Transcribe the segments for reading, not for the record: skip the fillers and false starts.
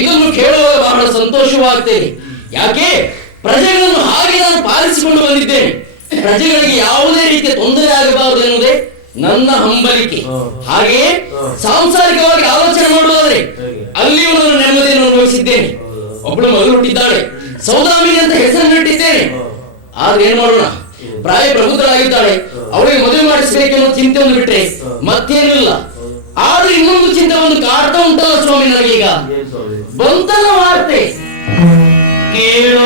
ಇದನ್ನು ಕೇಳುವಾಗ ಬಹಳ ಸಂತೋಷವಾಗುತ್ತೇನೆ. ಯಾಕೆ ಪ್ರಜೆಗಳನ್ನು ಹಾಗೆ ನಾನು ಪಾಲಿಸಿಕೊಂಡು ಬಂದಿದ್ದೇನೆ. ಪ್ರಜೆಗಳಿಗೆ ಯಾವುದೇ ರೀತಿಯ ತೊಂದರೆ ಆಗಬಾರದು ಎನ್ನುವುದೇ ನನ್ನ ಹಂಬಲಿಕೆ. ಹಾಗೆಯೇ ಸಾಂಸಾರಿಕವಾಗಿ ಆಲೋಚನೆ ಮಾಡುವುದಾದ್ರೆ ಅಲ್ಲಿಯೂ ನಾನು ನೆಮ್ಮದಿಯನ್ನು ಅನುಭವಿಸಿದ್ದೇನೆ. ಒಬ್ಬಳು ಮಗಳು ಹುಟ್ಟಿದ್ದಾಳೆ, ಸೌದಾಮಿನಿ ಅಂತ ಹೆಸರನ್ನಿಟ್ಟಿದ್ದೇನೆ. ಆದ್ರೆ ಏನ್ ಮಾಡೋಣ, ಪ್ರಾಯ ಪ್ರಬುದ್ಧರಾಗಿದ್ದಾಳೆ, ಅವಳಿಗೆ ಮದುವೆ ಮಾಡಿಸಬೇಕೆನ್ನೋ ಚಿಂತೆ ಒಂದು ಬಿಟ್ರೆ ಮತ್ತೇನಿಲ್ಲ. ಆದ್ರೆ ಇನ್ನೊಂದು ಚಿಂತೆ ಒಂದು ಕಾಡ್ತಾ ಉಂಟಲ್ಲ ಸ್ವಾಮಿ ನನಗೀಗ. ಬಂತಲ್ಲ ವಾರ್ತೆ, ಹೆಚ್ಚು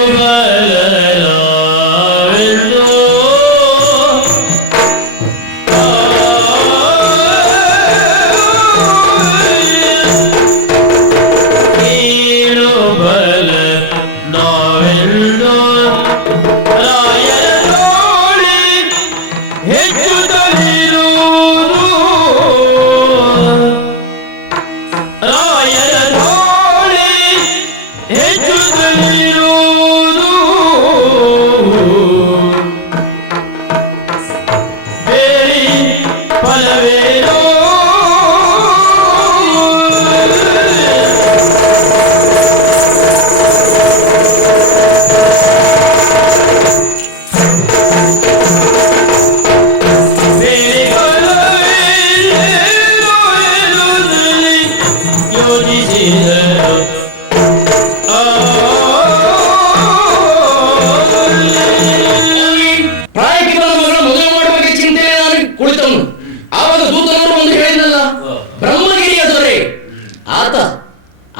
ಆತ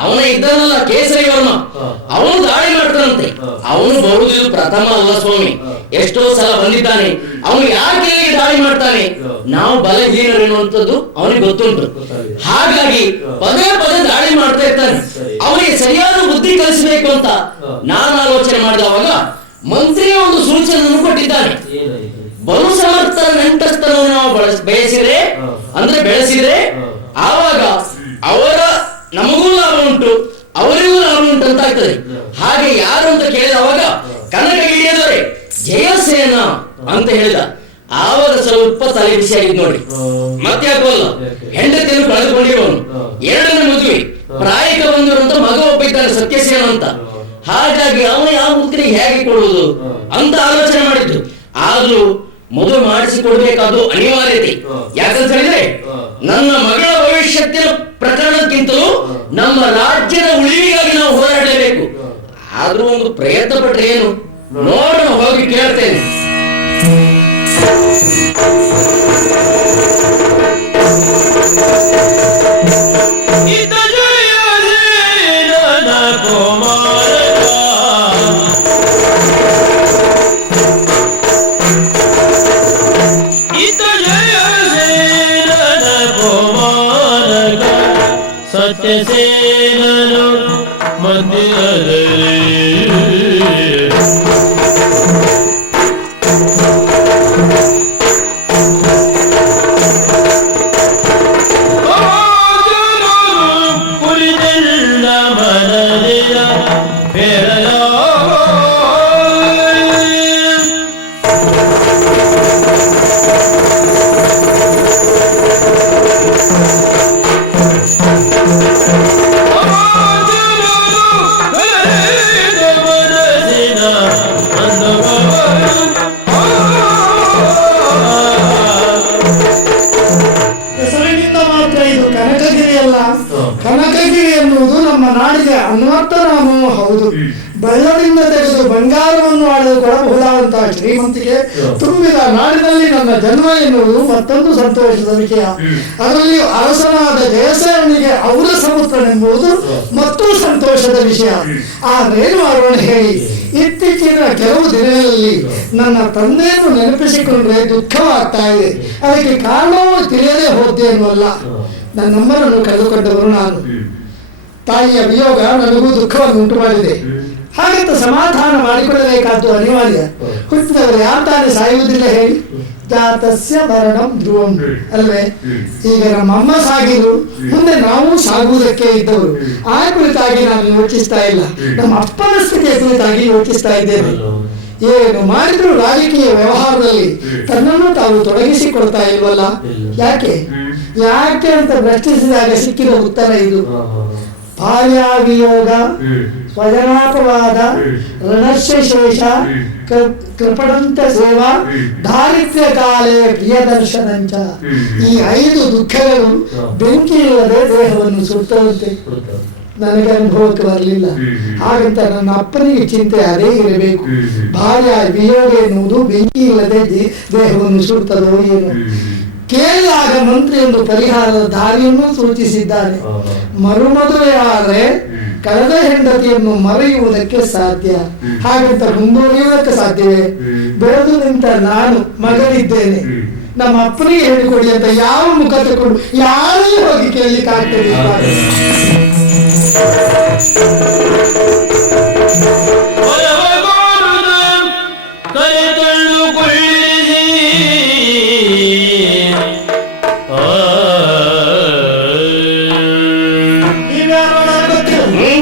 ಅವನ ಇದ್ದಾನಲ್ಲ ಕೇಸರಿ ವರ್ಮ, ಅವನು ದಾಳಿ ಮಾಡ್ತಾನಂತೆ. ಅವನು ಬರುವುದು ಪ್ರಥಮ ಅಲ್ಲ ಸ್ವಾಮಿ, ಎಷ್ಟೋ ಸಲ ಬಂದಿದ್ದಾನೆ. ಅವನು ಯಾಕೆ ಇಲ್ಲಿಗೆ ದಾಳಿ ಮಾಡ್ತಾನೆ, ನಾವು ಬಲಹೀನರು ಎನ್ನುವಂಥದ್ದು ಅವನಿಗೆ ಗೊತ್ತುಂಟು. ಹಾಗಾಗಿ ಪದೇ ಪದೇ ದಾಳಿ ಮಾಡ್ತಾ ಇರ್ತಾನೆ. ಅವನಿಗೆ ಸರಿಯಾದ ಬುದ್ಧಿ ಕಲಿಸಬೇಕು ಅಂತ ನಾನು ಆಲೋಚನೆ ಮಾಡಿದವಾಗ ಮಂತ್ರಿಯ ಒಂದು ಸೂಚನೆಯನ್ನು ಕೊಟ್ಟಿದ್ದಾನೆ. ಬಲು ಸಮರ್ಥ ನೆಂಟಸ್ಥನವನ್ನು ನಾವು ಬಯಸಿದ್ರೆ ಅಂದ್ರೆ ಬೆಳೆಸಿದ್ರೆ ಆವಾಗ ಅವರ ನಮಗೂ ಲಾಭ ಉಂಟು, ಅವರಿಗೂ ಲಾಭ ಉಂಟು ಅಂತ ಆಗ್ತದೆ. ಹಾಗೆ ಯಾರು ಅಂತ ಕೇಳಿದವಾಗ ಕನಕಗಿರಿಯದವರೇ ಜಯಸೇನ ಅಂತ ಹೇಳಿದ. ಆವಾಗ ಸ್ವಲ್ಪ ತಲೆ ಬಿಸಿಯಾಗಿದ್ದು ನೋಡಿ. ಮತ್ತೆ ಯಾಕಲ್ಲ, ಹೆಂಡತಿಯನ್ನು ಕಳೆದುಕೊಂಡಿರುವವನು, ಎರಡನೇ ಮದುವೆ, ಪ್ರಾಯಕ್ಕೆ ಬಂದಿರುವಂತ ಮಗ ಒಬ್ಬ ಇದ್ದಾನೆ ಸತ್ಯಸೇನ ಅಂತ. ಹಾಗಾಗಿ ಅವನು ಯಾವ ಪುತ್ರಿಗೆ ಹೇಗೆ ಕೊಡುವುದು ಅಂತ ಆಲೋಚನೆ ಮಾಡಿದ್ದು. ಆದ್ರೂ ಮದುವೆ ಮಾಡಿಸಿಕೊಡ್ಬೇಕಾದ್ದು ಅನಿವಾರ್ಯತೆ. ಯಾಕಂತ ಹೇಳಿದ್ರೆ ನನ್ನ ಮಗಳ ಭವಿಷ್ಯತ್ತಿನ ಪ್ರಕರಣಕ್ಕಿಂತಲೂ ನಮ್ಮ ರಾಜ್ಯದ ಉಳಿವಿಗಾಗಿ ನಾವು ಹೋರಾಡಲೇಬೇಕು. ಆದ್ರೂ ಒಂದು ಪ್ರಯತ್ನ ಪಟ್ರೆ ಏನು ನೋಡೋಣ, ಹೋಗಿ ಕೇಳ್ತೇನೆ. ಸತ್ಯಸೇನನು ಮಂದಿರದಲ್ಲಿ ಕುಳಿತಲ್ಲ ಮನದಿರ ಬೆರಳ ಕನಕಗಿರಿ ಎನ್ನುವುದು ನಮ್ಮ ನಾಡಿಗೆ ಅನ್ವರ್ಥ ನಾಮವೂ ಹೌದು. ಬೆಳ್ಳದಿಂದ ತೆಗೆದು ಬಂಗಾರವನ್ನು ಆಳಿದುಕೊಳ್ಳಬಹುದಾದಂತಹ ಶ್ರೀಮಂತಿಗೆ ತುಂಬಿದ ನಾಡಿನಲ್ಲಿ ನನ್ನ ಜನ್ಮ ಎನ್ನುವುದು ಮತ್ತೊಂದು ಸಂತೋಷದ ವಿಷಯ. ಅದರಲ್ಲಿಯೂ ಅರಸನಾದ ಜಯಸೇನಿಗೆ ಔರ ಸಮುದ್ರನೆಂಬುದು ಮತ್ತೂ ಸಂತೋಷದ ವಿಷಯ. ಆದ್ರೇನು ಮಾಡೋಣ ಹೇಳಿ, ಇತ್ತೀಚಿನ ಕೆಲವು ದಿನಗಳಲ್ಲಿ ನನ್ನ ತಂದೆಯನ್ನು ನೆನಪಿಸಿಕೊಂಡ್ರೆ ದುಃಖವಾಗ್ತಾ ಇದೆ. ಅದಕ್ಕೆ ಕಾರಣವೂ ತಿಳಿಯದೆ ಹೋದ್ದೇನೂ ಅಲ್ಲ. ನನ್ನಮ್ಮನನ್ನು ಕಳೆದುಕೊಂಡವರು ನಾನು. ತಾಯಿಯ ವಿಯೋಗ ನನಗೂ ದುಃಖವನ್ನು ಉಂಟು ಮಾಡಿದೆ. ಹಾಗಂತ ಸಮಾಧಾನ ಮಾಡಿಕೊಳ್ಳಬೇಕಾದ್ದು ಅನಿವಾರ್ಯ. ಹುಟ್ಟಿದವರು ಯಾರು ತಾನೇ ಸಾಯುವುದಿಲ್ಲ ಹೇಳಿ? ಜಾತಸ್ಯ ಮರಣಂ ಧ್ರುವಂ ಅಲ್ವೇ? ಈಗ ನಮ್ಮಮ್ಮ ಸಾಗಿದ್ರು, ಮುಂದೆ ನಾವು ಸಾಗುವುದಕ್ಕೆ ಇದ್ದವರು. ಆ ಕುರಿತಾಗಿ ನಾನು ಯೋಚಿಸ್ತಾ ಇಲ್ಲ, ನಮ್ಮ ಅಪ್ಪನ ಸ್ಥಿತಿಯ ಕುರಿತಾಗಿ ಯೋಚಿಸ್ತಾ ಇದ್ದೇನೆ. ಏನು ಮಾಡಿದ್ರು ರಾಜಕೀಯ ವ್ಯವಹಾರದಲ್ಲಿ ತನ್ನನ್ನು ತಾವು ತೊಡಗಿಸಿಕೊಳ್ತಾ ಇಲ್ವಲ್ಲ. ಯಾಕೆ ಯಾಕೆ ಅಂತ ಪ್ರಶ್ನಿಸಿದಾಗ ಸಿಕ್ಕಿದ ಉತ್ತರ ಇದು. ಭಾರ್ಯಾವಿಯೋಗ, ಸ್ವಜನಾಪವಾದ, ಋಣಸ್ಯ ಶೇಷ, ಕೃಪಣಂತ ಸೇವಾ, ದಾರಿದ್ರ್ಯ ಕಾಲೇ ಪ್ರಿಯದರ್ಶನಂಚ. ಈ 5 ದುಃಖಗಳು ಬೆಂಕಿ ಇಲ್ಲದೆ ದೇಹವನ್ನು ಸುತ್ತುವಂತೆ. ನನಗೆ ಅನುಭವಕ್ಕೆ ಬರಲಿಲ್ಲ. ಹಾಗಂತ ನನ್ನ ಅಪ್ಪನಿಗೆ ಚಿಂತೆ ಅದೇ ಇರಬೇಕು. ಭಾರ್ಯ ವಿಯೋಗ ಎನ್ನುವುದು ಬೆಂಕಿ ಇಲ್ಲದೆ ದೇಹವನ್ನು ಸುಡ್ತದೋ ಏನು. ಕೇಳಿದಾಗ ಮಂತ್ರಿ ಒಂದು ಪರಿಹಾರದ ದಾರಿಯನ್ನು ಸೂಚಿಸಿದ್ದಾನೆ. ಮರುಮದುವೆ ಆದರೆ ಕಳೆದ ಹೆಂಡತಿಯನ್ನು ಮರೆಯುವುದಕ್ಕೆ ಸಾಧ್ಯ. ಹಾಗಂತ ಮುಂದುವರಿಯುವುದಕ್ಕೆ ಸಾಧ್ಯವೇ? ಬೆಳೆದು ನಿಂತ ನಾನು ಮಗನಿದ್ದೇನೆ, ನಮ್ಮ ಅಪ್ಪನಿಗೆ ಹೇಳಿಕೊಡಿ ಅಂತ ಯಾವ ಮುಖ ತಗೊಂಡು ಯಾರೇ ಹೋಗಿ ಕೇಳಲಿಕ್ಕಾಗ್ತದೆ?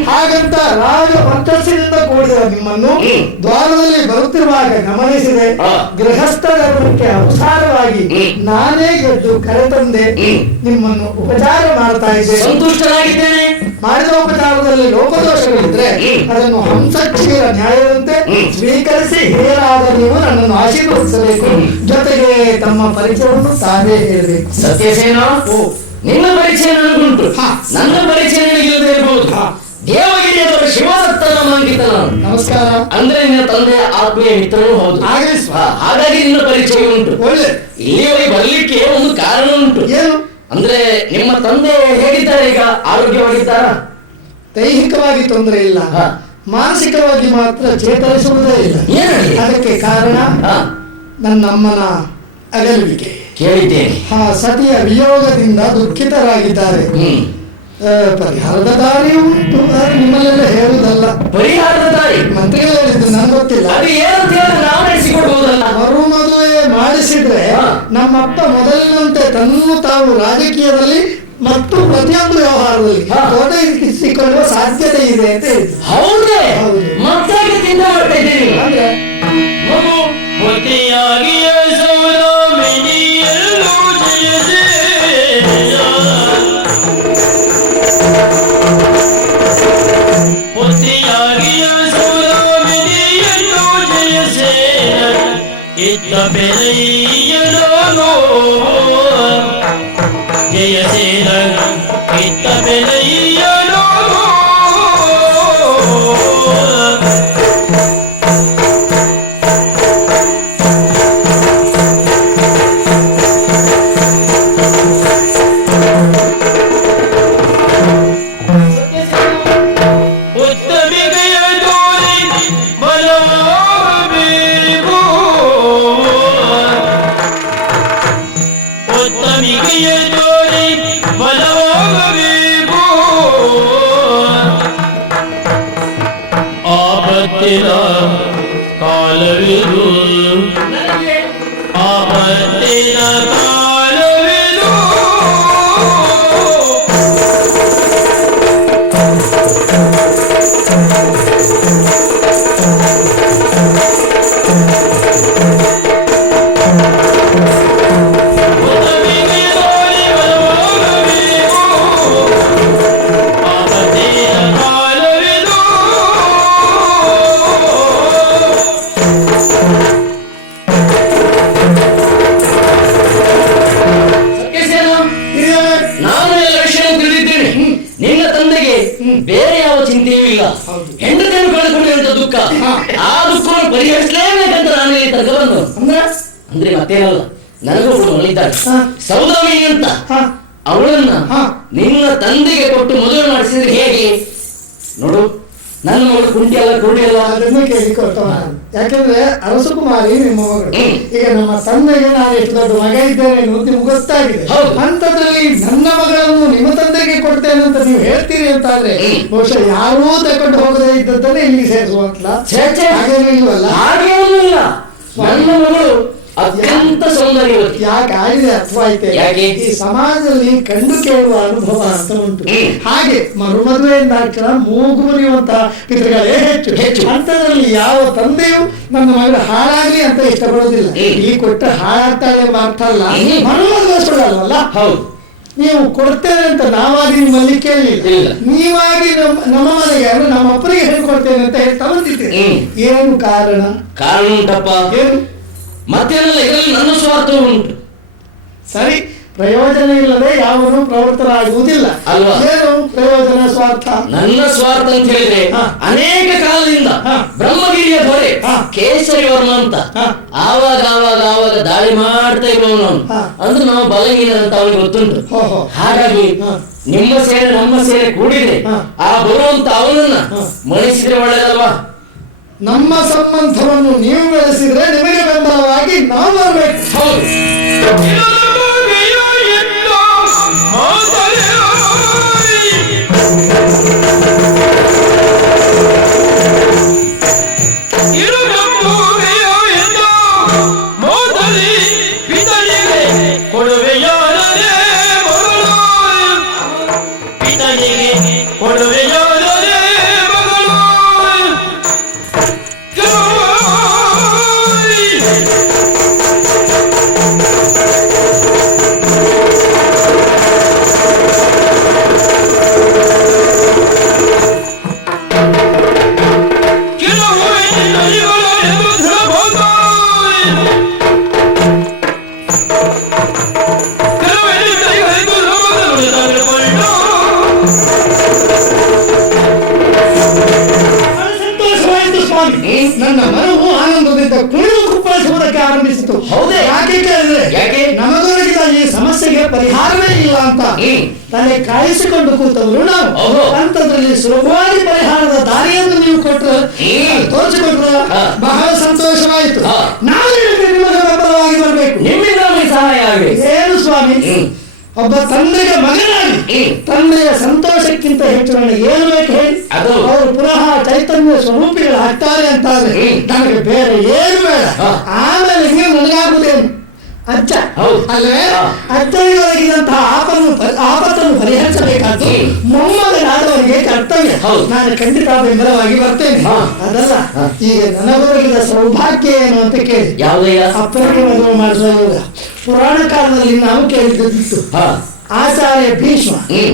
ಹಾಗಂತ ರಾಜ ಮಂತ್ರಸಿನಿಂದ ಕೂಡಿದ ನಿಮ್ಮನ್ನು ದ್ವಾರದಲ್ಲಿ ಬರುತ್ತಿರುವಾಗ ಗಮನಿಸಿದೆ. ಗೃಹಸ್ಥರಕ್ಕೆ ಅನುಸಾರವಾಗಿ ನಾನೇ ಗೆದ್ದು ಕರೆತಂದೆ ನಿಮ್ಮನ್ನು ಉಪಚಾರ ಮಾಡ್ತಾ ಇದ್ದೇನೆ. ಸಂತುಷ್ಟನಾಗಿದ್ದೇನೆ. ಮಾಡಿದ ಉಪಚಾರದಲ್ಲಿ ಲೋಪದೋಷಗಳಿದ್ರೆ ಅದನ್ನು ಹಂಸಕ್ಷೀರ ನ್ಯಾಯದಂತೆ ಸ್ವೀಕರಿಸಿ ಹಿರಿಯರಾದ ನೀವು ನನ್ನನ್ನು ಆಶೀರ್ವದಿಸಬೇಕು. ಜೊತೆಗೆ ತಮ್ಮ ಪರಿಚಯವನ್ನು ತಾವೇ ಹೇಳಬೇಕು. ಸತ್ಯಸೇನ, ನಿನ್ನ ಪರಿಚಯ ನನಗುಂಟು, ನನ್ನ ಪರಿಚಯ ನನಗಿಲ್ಲದೆ ಇರಬಹುದು. ದೇವಗಿರಿಯದವರ ಶಿವದತ್ತ ನಾಮಾಂಕಿತ ನಾನು. ನಮಸ್ಕಾರ. ಅಂದ್ರೆ ನಿನ್ನ ತಂದೆಯ ಆತ್ಮೀಯ ಮಿತ್ರನೂ ಹೌದು. ಹಾಗಾಗಿ ನಿನ್ನ ಪರಿಚಯ ಉಂಟು. ಇಲ್ಲಿಯವರೆಗೆ ಬರ್ಲಿಕ್ಕೆ ಒಂದು ಕಾರಣ ಉಂಟು. ಏನು? ಅಂದ್ರೆ ನಿಮ್ಮ ತಂದೆ ಹೇಗಿದ್ದಾರೆ ಈಗ ಆರೋಗ್ಯವಾಗಿದ್ದಾರಾ? ದೈಹಿಕವಾಗಿ ತೊಂದರೆ ಇಲ್ಲ, ಹಾ. ಮಾನಸಿಕವಾಗಿ ಮಾತ್ರ ಚೇತರಿಸುವುದೇ ಇಲ್ಲ. ಏನಾಗಿದೆ? ಅದಕ್ಕೆ ಕಾರಣ ಹಾ, ನನ್ನಮ್ಮನ ಅಗಲುವಿಕೆ. ಕೇಳಿದ್ದೇನೆ. ಸತಿಯ ವಿಯೋಗದಿಂದ ದುಃಖಿತರಾಗಿದ್ದಾರೆ. ಪರಿಹಾರದ ದಾರಿಯೂ ಉಂಟು, ನಿಮ್ಮಲ್ಲೆಲ್ಲ ಹೇಳುವುದಲ್ಲ. ಪರಿಹಾರದ ದಾರಿ ಮಂತ್ರಿಗಳು ಹೇಳಿದ್ದು ನನಗೆ ಗೊತ್ತಿಲ್ಲ. ಅದು ಏನಂತ ಹೇಳಿ ನಾವು ನಡೆಸಿಕೊಡ್ಬಹುದಲ್ಲ. ಮರು ಮದುವೆ ಮಾಡಿಸಿದ್ರೆ ಹಾ. ನಮ್ಮಪ್ಪ ಮೊದಲಿನಂತೆ ತನ್ನೂ ತಾವು ರಾಜಕೀಯದಲ್ಲಿ ಮತ್ತು ಪ್ರತಿಯೊಂದು ವ್ಯವಹಾರದಲ್ಲಿ ಹಾ. ತೊಡಗಿಸಿಕೊಳ್ಳುವ ಸಾಧ್ಯತೆ ಇದೆ ಅಂತ ಹೇಳಿದ್ರು. ಹೌದೇ? ಹೌದು. ಮತ್ತೆ ಚಿಂತೆ ಮಾಡ್ತಾ ಇದ್ದೀನಿ. ಅಂದ್ರೆ ಮಗು ಪತಿಯಾಗಿಯ ಸೌರಾಮಿನಿಯಲ್ಲೂ ಜಯ ಜಯ. ಪತಿಯಾಗಿಯ ಸೌರಾಮಿನಿಯಲ್ಲೂ ಜಯ ಜಯ. ಇತ್ತ ಬೆಲೆಯನೋ ಜಯ ಸೇನ ಇತ್ತ ಬೆಲೆಯನೋ. ಉತ್ತಮಿಗೆಯ ತೋರಿ ಬಲವಾಗಬೇಕು, ಉತ್ತಮಿಗೆಯ ತೋರಿ ಬಲವಾಗಬೇಕು. ಆಪತ್ತಿನ ಕಾಲವಿದು, ಆಪತ್ತಿನ ಕಾಲವಿದು. ಸತ್ಯಸೇನ, ನಾನು ಎಲ್ಲ ವಿಷಯ ತಿಳಿದಿದ್ದೇನೆ. ನಿನ್ನ ತಂದೆಗೆ ಬೇರೆ ಯಾವ ಚಿಂತೆಯೂ ಇಲ್ಲ. ಹೆಂಡತಿಯನ್ನು ಕಳೆದುಕೊಂಡಿರುವಂತ ದುಃಖ, ಆ ದುಃಖವನ್ನು ಪರಿಹರಿಸಲೇಬೇಕಂತ ನಾನು ಇಲ್ಲಿ ತನಕ ಬಂದು. ಅಂದ್ರೆ ಮತ್ತೇನಲ್ಲ, ನನಗೂ ಮಗಳಿದ್ದಾಳೆ ಸೌದಾಮಿನಿ ಅಂತ. ಅವಳನ್ನ ನಿನ್ನ ತಂದೆಗೆ ಕೊಟ್ಟು ಮದುವೆ ಮಾಡಿಸಿದ್ರೆ ಹೇಗೆ? ನೋಡು, ನನ್ನ ಮಗಳು ಕುಂಟಿ ಅಲ್ಲ, ಕುರುಡಿ ಅಲ್ಲ. ಅದನ್ನು ಕೇಳಿಕೊಳ್ತಾವ. ಯಾಕಂದ್ರೆ ಅರಸಕುಮಾರಿ ನಿಮ್ಮ ಮಗಳು. ಈಗ ನಮ್ಮ ತಂದೆಗೆ ನಾನು ಎಷ್ಟು ದೊಡ್ಡ ಮಗ ಇದ್ದೇನೆ ಅನ್ನೋದು ನಿಮ್ಗೆ ಗೊತ್ತಾಗಿದೆ. ಹೌದು. ಅಂತದ್ರಲ್ಲಿ ನನ್ನ ಮಗಳನ್ನು ನಿಮ್ಮ ತಂದೆಗೆ ಕೊಡ್ತೇನೆ ಅಂತ ನೀವು ಹೇಳ್ತೀರಿ ಅಂತ ಆದ್ರೆ ಬಹುಶಃ ಯಾರೂ ತಕೊಂಡು ಹೋಗದೇ ಇದ್ದದ್ದನ್ನೇ ಇಲ್ಲಿಗೆ ಸೇರಿಸುವಂತಲ್ಲ. ಹಾಗೇನೂ ಇಲ್ವಲ್ಲ? ಹಾಗೇನೂ ಇಲ್ಲ. ನನ್ನ ಮಗಳು ಅತ್ಯಂತ ಸೌಂದರ್ಯವತಿ. ಯಾಕೆ ಆಗಿದೆ ಅರ್ಥವಾಯ್ತೆ. ಯಾಕೆ? ಈ ಸಮಾಜದಲ್ಲಿ ಕಂಡು ಕೇಳುವ ಅನುಭವ ಅಂತ ಉಂಟು. ಹಾಗೆ ಮರುಮದುವೆಯಿಂದಾಕ್ಷಣ ಮೂಗು ಮುರಿಯುವಂತಹ ಪಿತೃಗಳೇ ಹೆಚ್ಚು. ಅಂತದ್ರಲ್ಲಿ ಯಾವ ತಂದೆಯು ನನ್ನ ಮಗಳು ಹಾಳಾಗ್ಲಿ ಅಂತ ಇಷ್ಟಪಡೋದಿಲ್ಲ. ಈ ಕೊಟ್ಟ ಹಾಳಾಗ್ತಾಳೆ ಎಂಬ ಅರ್ಥ ಅಲ್ಲ, ಮರುಮದುವೆ ಸುಳ್ಳಲ್ವಲ್ಲ. ಹೌದು. ನೀವು ಕೊಡ್ತೇನೆ ಅಂತ ನಾವಾಗಿ ನಿಮ್ಮಲ್ಲಿ ಕೇಳಲಿಲ್ಲ, ನೀವಾಗಿ ನಮ್ಮ ಮನೆಗೆ ಅಂದ್ರೆ ನಮ್ಮ ಅಪ್ಪನಿಗೆ ಹೇಳ್ಕೊಡ್ತೇನೆ ಅಂತ ಹೇಳ್ತಾ ಬಂದಿದ್ದೇನೆ. ಏನು ಕಾರಣ? ಕಾರಣ ಉಂಟಪ್ಪ. ಏನು? ಮತ್ತೇನಲ್ಲ, ಇದರಲ್ಲಿ ನನ್ನ ಸ್ವಾರ್ಥ ಉಂಟು. ಸರಿ, ಪ್ರಯೋಜನ ಇಲ್ಲದೆ ಯಾವನು ಪ್ರವೃತ್ತರಾಗುವುದಿಲ್ಲ ಅಲ್ವಾ? ಏನು ಪ್ರಯೋಜನ, ಸ್ವಾರ್ಥ? ನನ್ನ ಸ್ವಾರ್ಥ ಅಂತ ಹೇಳಿದ್ರೆ ಅನೇಕ ಕಾಲದಿಂದ ಬ್ರಹ್ಮಗಿರಿಯ ದೊರೆ ಕೇಸರಿ ವರ್ಮ ಅಂತ ಆವಾಗ ಆವಾಗ ಆವಾಗ ದಾಳಿ ಮಾಡ್ತಾ ಇರುವವನು. ಅಂದ್ರೆ ನಾವು ಬಲಹೀನ ಅಂತ ಅವನಿಗೆ ಗೊತ್ತುಂಟು. ಹಾಗಾಗಿ ನಿಮ್ಮ ಸೇನೆ ನಮ್ಮ ಸೇನೆ ಕೂಡಿದೆ, ಆ ಬರುವಂತ ಅವನನ್ನ ಮಣಿಸಿದ್ರೆ ಒಳ್ಳೆಯದಲ್ವಾ? ನಮ್ಮ ಸಂಬಂಧವನ್ನು ನೀವು ಬೆಳೆಸಿದ್ರೆ ನಿಮಗೆ ಬೆಂಬಲವಾಗಿ ನಾವು ಬರಬೇಕು. ಹೌದು. ನನ್ನ ಮನವು ಆನಂದದಿಂದ ಕುಣಿದು ಕುಪ್ಪಳಿಸುವುದಕ್ಕೆ ಆರಂಭಿಸಿತು. ಹೌದೇ? ಯಾಕೆ ಕೇಳಿದ್ರೆ ಯಾಕೆ? ನಮಗೊಳಗಿದ ಈ ಸಮಸ್ಯೆಗೆ ಪರಿಹಾರವೇ ಇಲ್ಲ ಅಂತ ತಲೆ ಕಾಯಿಸಿಕೊಂಡು ಕೂತವರು ನಾವು ಅಂತದ್ರಲ್ಲಿ ಸುಲಭವಾಗಿ ಪರಿಹಾರದ ದಾರಿಯನ್ನು ನೀವು ಕೊಟ್ಟರು, ತೋರಿಸಿಕೊಟ್ರು, ಬಹಳ ಸಂತೋಷವಾಯಿತು. ನಾವು ನಿಮಗೆ ಬೆಂಬಲವಾಗಿ ಬರಬೇಕು, ನಿಮ್ಮಿಂದ ನಮಗೆ ಸಹಾಯ ಆಗಬೇಕು. ಏನು ಸ್ವಾಮಿ, ಒಬ್ಬ ತಂದೆಗೆ ಮಗನಾಗಿ ತಂದೆಯ ಸಂತೋಷಕ್ಕಿಂತ ಹೆಚ್ಚು ನನಗೆ ಏನು ಬೇಕು ಹೇಳಿ? ಅವರು ಪುನಃ ಚೈತನ್ಯ ಸ್ವರೂಪಿಗಳು ಆಗ್ತಾರೆ ಅಂತಾದ್ರೆ ನನಗೆ ಬೇರೆ ಏನು ಬೇಡ. ಆಮೇಲೆ ನೀವು ನನಗಾಗುವುದೇನು? ಅಜ್ಜ ಅಲ್ಲೇ ಅಜ್ಜನಿಗೆ ಒದಗಿದಂತಹ ಆಪತ್ತನ್ನು ಪರಿಹರಿಸಬೇಕಾದ್ದು ಮೊಮ್ಮಗನಾದವರಿಗೆ ಕರ್ತವ್ಯ. ನಾನು ಖಂಡಿತ ಬೆಂಬಲವಾಗಿ ಬರ್ತೇನೆ. ಅದಲ್ಲ, ಈಗ ನನಗೊದಗಿದ ಸೌಭಾಗ್ಯ ಏನು ಅಂತ ಕೇಳಿ ಅಪ್ಪನಿಗೆ ಮದುವೆ ಮಾಡಿಸುವ ಯೋಗ ಪುರಾಣ ಕಾಲದಲ್ಲಿ ನಾವು ಕೇಳಿದ್ದಿತ್ತು. ಆಚಾರ್ಯ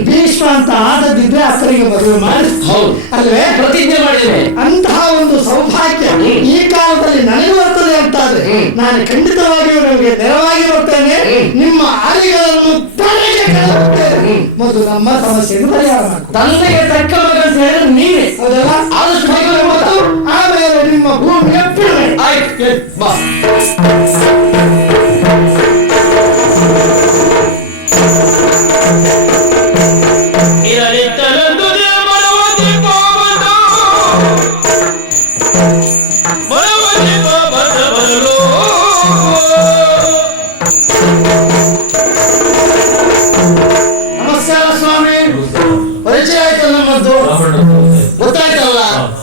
ಭೀಷ್ಮ ಅಂತ ಆದದಿದ್ರೆ ಅಪ್ಪನಿಗೆ ಮದುವೆ ಮಾಡಿ ಅಲ್ವೇ ಪ್ರತಿಜ್ಞೆ ಮಾಡಿದ್ದೇನೆ. ಅಂತಹ ಒಂದು ಸೌಭಾಗ್ಯ ಈ ಕಾಲದಲ್ಲಿ ನನಗೆ ಬರ್ತದೆ ಅಂತಾದ್ರೆ ನಾನು ಖಂಡಿತವಾಗಿಯೂ ನಿಮಗೆ ನೆರವಾಗಿ ಬರ್ತೇನೆ. ನಿಮ್ಮ ಆರಿಗಳನ್ನು ಮೊದಲು ನಮ್ಮ ಸಮಸ್ಯೆಯನ್ನು ಪರಿಹಾರ ಮಾಡಿ ತಂದೆಗೆ ತಕ್ಕ ಮಗ ಅಂತ ಹೇಳಿದ್ರೆ ನೀವೇ ಹೌದಲ್ಲ? ಆದಷ್ಟು ಆಮೇಲೆ ನಿಮ್ಮ ಭೂಮಿ ಎಪ್ಪಿದೆ. ಆಯ್ತು ಬಾ. ನಮಸ್ಕಾರ ಸ್ವಾಮಿ, ಪರಿಚಯ ಆಯ್ತು ನಮ್ಮದ್ದು, ಗೊತ್ತಾಯ್ತಲ್ಲ?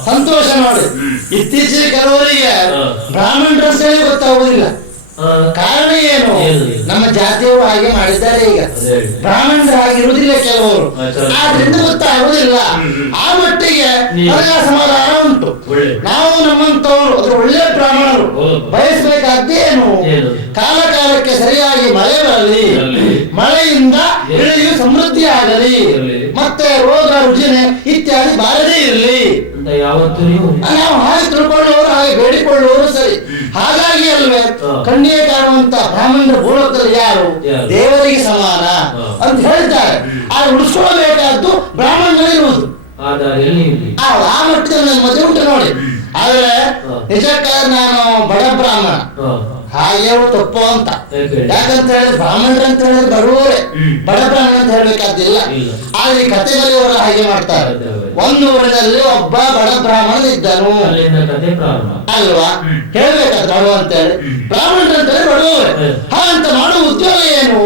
ಸಂತೋಷ ನೋಡಿ. ಇತ್ತೀಚೆಗೆ ಕೆಲವರಿಗೆ ಬ್ರಾಹ್ಮಣರಸ್ ಹೇಳಿ ಗೊತ್ತಾಗುವುದಿಲ್ಲ. ಕಾರಣ ಏನು? ನಮ್ಮ ಜಾತಿಯವರು ಹಾಗೆ ಮಾಡಿದ್ದಾರೆ. ಈಗ ಬ್ರಾಹ್ಮಣರಾಗಿರುವುದಿಲ್ಲ ಕೆಲವರು, ಆದ್ರಿಂದ ಗೊತ್ತಾಗುವುದಿಲ್ಲ. ಆ ಮಟ್ಟಿಗೆ ಸಮಾಧಾನ ಉಂಟು. ನಾವು ನಮ್ಮಂತವರು ಅದ್ರ ಒಳ್ಳೆ ಬ್ರಾಹ್ಮಣರು ಬಯಸಬೇಕಾದ್ದೇನು? ಕಾಲ ಕಾಲಕ್ಕೆ ಸರಿಯಾಗಿ ಮಳೆ ಬರಲಿ, ಮಳೆಯಿಂದ ಬೆಳೆಯು ಸಮೃದ್ಧಿ ಆಗಲಿ, ಮತ್ತೆ ರೋಗ ರುಜಿನೆ ಇತ್ಯಾದಿ ಬಾರದೇ ಇರಲಿ. ನಾವು ಹಾಗೆ ತಿಳ್ಕೊಳ್ಳುವವರು, ಹಾಗೆ ಬೇಡಿಕೊಳ್ಳುವವರು ಸರಿ. ಹಾಗಾಗಿ ಅಲ್ವೇ ಕಣ್ಣಿಗೆ ಕಾಣುವಂತ ಬ್ರಾಹ್ಮಣರ ಭೂಲೋಕದಲ್ಲಿ ಯಾರು ದೇವರಿಗೆ ಸಮಾನ ಅಂತ ಹೇಳ್ತಾರೆ. ಆದ್ರೆ ಉಳಿಸ್ಕೊಳ್ಬೇಕಾದ್ದು ಬ್ರಾಹ್ಮಣಗಳಿರುವುದು. ಆ ಮಟ್ಟದಲ್ಲಿ ನನ್ನ ಮದುವೆ ಉಂಟು ನೋಡಿ. ಆದ್ರೆ ನಿಜಕ್ಕಾದ್ರೆ ನಾನು ಬಡ ಬ್ರಾಹ್ಮಣ, ಹಾಗೆ ತಪ್ಪು ಅಂತ. ಯಾಕಂತ ಹೇಳಿದ್ರೆ ಬ್ರಾಹ್ಮಣರು ಅಂತ ಹೇಳಿದ್ರೆ ಬರುವವರೇ, ಬಡ ಬ್ರಾಹ್ಮಣ ಅಂತ ಹೇಳ್ಬೇಕಾದಿಲ್ಲ. ಆದ್ರೆ ಈ ಕಥೆಗಳಲ್ಲಿ ಅವರು ಹಾಗೆ ಮಾಡ್ತಾರೆ. ಒಂದು ಊರಿನಲ್ಲಿ ಒಬ್ಬ ಬಡ ಬ್ರಾಹ್ಮಣ ಇದ್ದನು ಅಲ್ವಾ? ಹೇಳ್ಬೇಕಾದ್ರೆ ಬಡವ ಅಂತ ಹೇಳಿ, ಬ್ರಾಹ್ಮಣರು ಅಂತ ಹೇಳಿ ಬಡವರೇ. ಹಾಗಂತ ಮಾಡುವ ಉದ್ಯೋಗ ಏನು?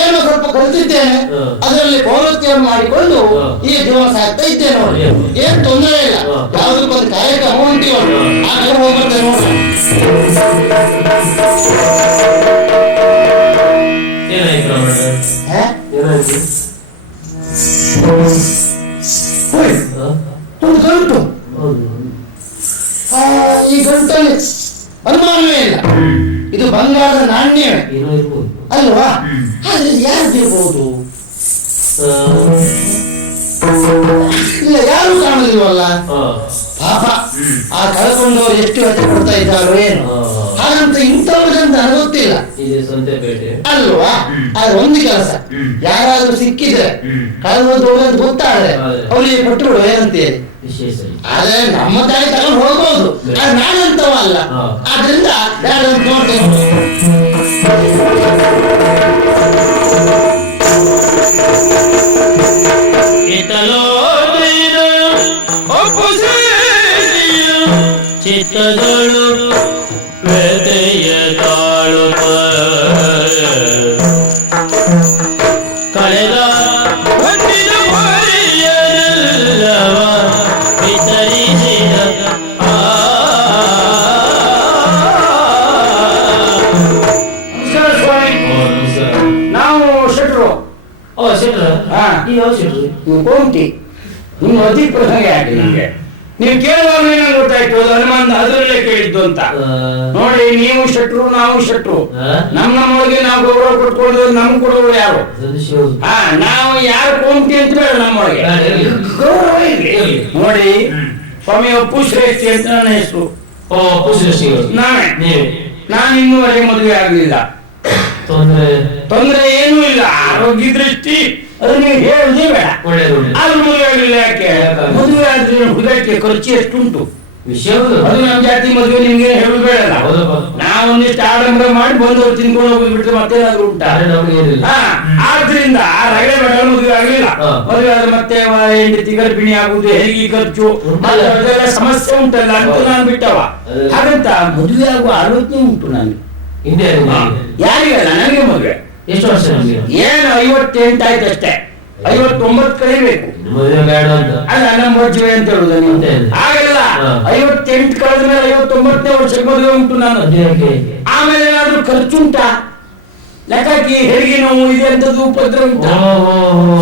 ಏನೋ ಸ್ವಲ್ಪ ಕಲಿತಿದ್ದೇನೆ, ಅದರಲ್ಲಿ ಪೌರತ್ವವನ್ನು ಮಾಡಿಕೊಂಡು ಈ ಜೀವನ ಸಾಕ್ತಾ ಇದ್ದೇನೆ ನೋಡಿ. ಏನ್ ತೊಂದರೆ ಇಲ್ಲ. ಯಾವುದಕ್ಕೊಂದು ಕಾರ್ಯಕ್ರಮ ಉಂಟು, ಆ ಕಡೆ ಹೋಗ್ಬರ್ತೇನೆ ನೋಡಿ. ಒಂದು ಗಂಟು, ಈ ಗಂಟಲ್ಲಿ ಅನುಮಾನವೇ ಇಲ್ಲ, ಇದು ಬಂಗಾರದ ನಾಣ್ಯವೇ ಅಲ್ವಾ? ಆದ್ರೆ ಯಾರು ಇರ್ಬೋದು? ಇಲ್ಲ, ಯಾರು ಕಾಣಲಿಲ್ವಲ್ಲ. ಪಾಪ, ಆ ಕಳ್ಕೊಂಡವ್ರು ಎಷ್ಟು ವ್ಯಥೆ ಕೊಡ್ತಾ ಇದ್ದಾರೋ ಏನು. ಹಾಗಂತ ಇಂಥವ್ರಿಗಂತ ನನಗೆ ಗೊತ್ತಿಲ್ಲ ಅಲ್ವಾ? ಆದ್ರೆ ಒಂದು ಕೆಲಸ, ಯಾರಾದ್ರೂ ಸಿಕ್ಕಿದ್ರೆ ಕಳೆದೋದು ಅಂತ ಗೊತ್ತಾದ್ರೆ ಅವರಿಗೆ ಕೊಟ್ಟು ಬಿಡುವ ಏನಂತೇಳಿ. ಆದ್ರೆ ನಮ್ಮ ತಾಯಿ ತಗೊಂಡು ಹೋಗ್ಬೋದು, ಆದ್ರೆ ನಾನಂತವ ಅಲ್ಲ. ಆದ್ರಿಂದ ಯಾರಂತ ನೋಡ್ತೇನೆ. ಚಿತ್ತದಳು ವ್ಯತೆಯ ತಾಳುತ್ತ ಕಳೆದ ಹೊಂದಿದ ಪರಿಯಲ್ಲವ ವಿತರಿಸಿದ ನಾವು ಶೆಟ್ರು. ಶೆಟ್ರ? ಯಾವ ಶೆಟ್ರು? ಕೋಮಟಿ. ನಿಮ್ಮ ಅತಿ ಪ್ರಸಂಗ ಯಾಕೆ ನಿಮ್ಗೆ? ನೀವು ಕೇಳುವಾಗ ಏನಾದ್ರು ಗೊತ್ತಾಯ್ತು, ಹನುಮಾನ್ ಅದರಲ್ಲೇ ಕೇಳಿದ್ದು ಅಂತ ನೋಡಿ. ನೀವು ಶೆಟ್ರು, ನಾವು ಶೆಟ್ರು. ನಮ್ಮೊಳಗೆ ನಾವು ಗೌರವ ಕೊಟ್ಕೊಂಡು ನಮ್ಗೆ ಕೊಡೋರು ಯಾರು? ನಾವು ಯಾರು ಕೋಮಟಿ ಅಂತ ಬೇಡ, ನಮ್ಮೊಳಗೆ ಗೌರವ ಇರಲಿ ನೋಡಿ. ಸ್ವಾಮಿ ಅಪ್ಪು ಶ್ರೇಷ್ಠಿ ಅಂತ ನನ್ನ ಹೆಸರು. ನಾನೇ. ನಾನು ಇನ್ನೂವರೆಗೆ ಮದುವೆ ಆಗಲಿಲ್ಲ. ತೊಂದರೆ ಏನೂ ಇಲ್ಲ, ಆರೋಗ್ಯ ದೃಷ್ಟಿ ಅದು ನೀವು ಹೇಳುದೇ ಬೇಡ. ಆದ್ರೂ ಮದುವೆ ಆಗಲಿಲ್ಲ. ಯಾಕೆ? ಮದುವೆ ಆದ್ರೆ ಹೃದಯಕ್ಕೆ ಖರ್ಚು ಎಷ್ಟುಂಟು ವಿಷಯ. ಅದು ನಮ್ಮ ಜಾತಿ ಮದುವೆ ನಿಮ್ಗೆ ಹೇಳುದು ಬೇಡ. ನಾ ನಾವೊಂದಿಷ್ಟು ಆಡಂಬರ ಮಾಡಿ ಬಂದವರು ತಿನ್ಕೊಂಡು ಹೋಗ್ಬಿಟ್ರೆ ಮತ್ತೇನಾದ್ರು ಉಂಟಾ? ಆದ್ರಿಂದ ಆ ರಗಳೆ ಬೇಡ ಮದುವೆ ಆಗ್ಲಿಲ್ಲ. ಮದುವೆ ಆದ್ರೆ ಮತ್ತೆ ಹೆಂಡತಿ ಗರ್ಭಿಣಿ ಆಗುದು, ಹೆರಿಗೆ ಖರ್ಚು, ಅದೆಲ್ಲ ಸಮಸ್ಯೆ ಉಂಟಲ್ಲ ಅಂತ ನಾನು ಬಿಟ್ಟವ. ಹಾಗಂತ ಮದುವೆ ಆಗುವ ಆಲೋಚನೆ ಉಂಟು ನನಗೆ. ಯಾರಿಗಲ್ಲ, ನನಗೆ ಮದುವೆ ಎಷ್ಟು ವರ್ಷ? ಏನು 58 ಆಯ್ತು ಅಷ್ಟೇ. 59 ಕಳಿಬೇಕು ಅಲ್ಲ ನಮ್ಮ ಮದುವೆ ಅಂತ ಹೇಳುದು ನೀವು. ಆಗಲ್ಲ, 58 ಕಳೆದ ಮೇಲೆ 59ನೇ ವರ್ಷಕ್ಕೆ ಮದುವೆ ಉಂಟು ನಾನು. ಆಮೇಲೆ ಏನಾದ್ರೂ ಖರ್ಚು ಉಂಟಾ? ಲೆಕ್ಕಾಕಿ ಹೆರಿಗೆ ನೋವು ಇದೆ ಅಂತದ್ದು ಉಪದ್ರ ಉಂಟಾ?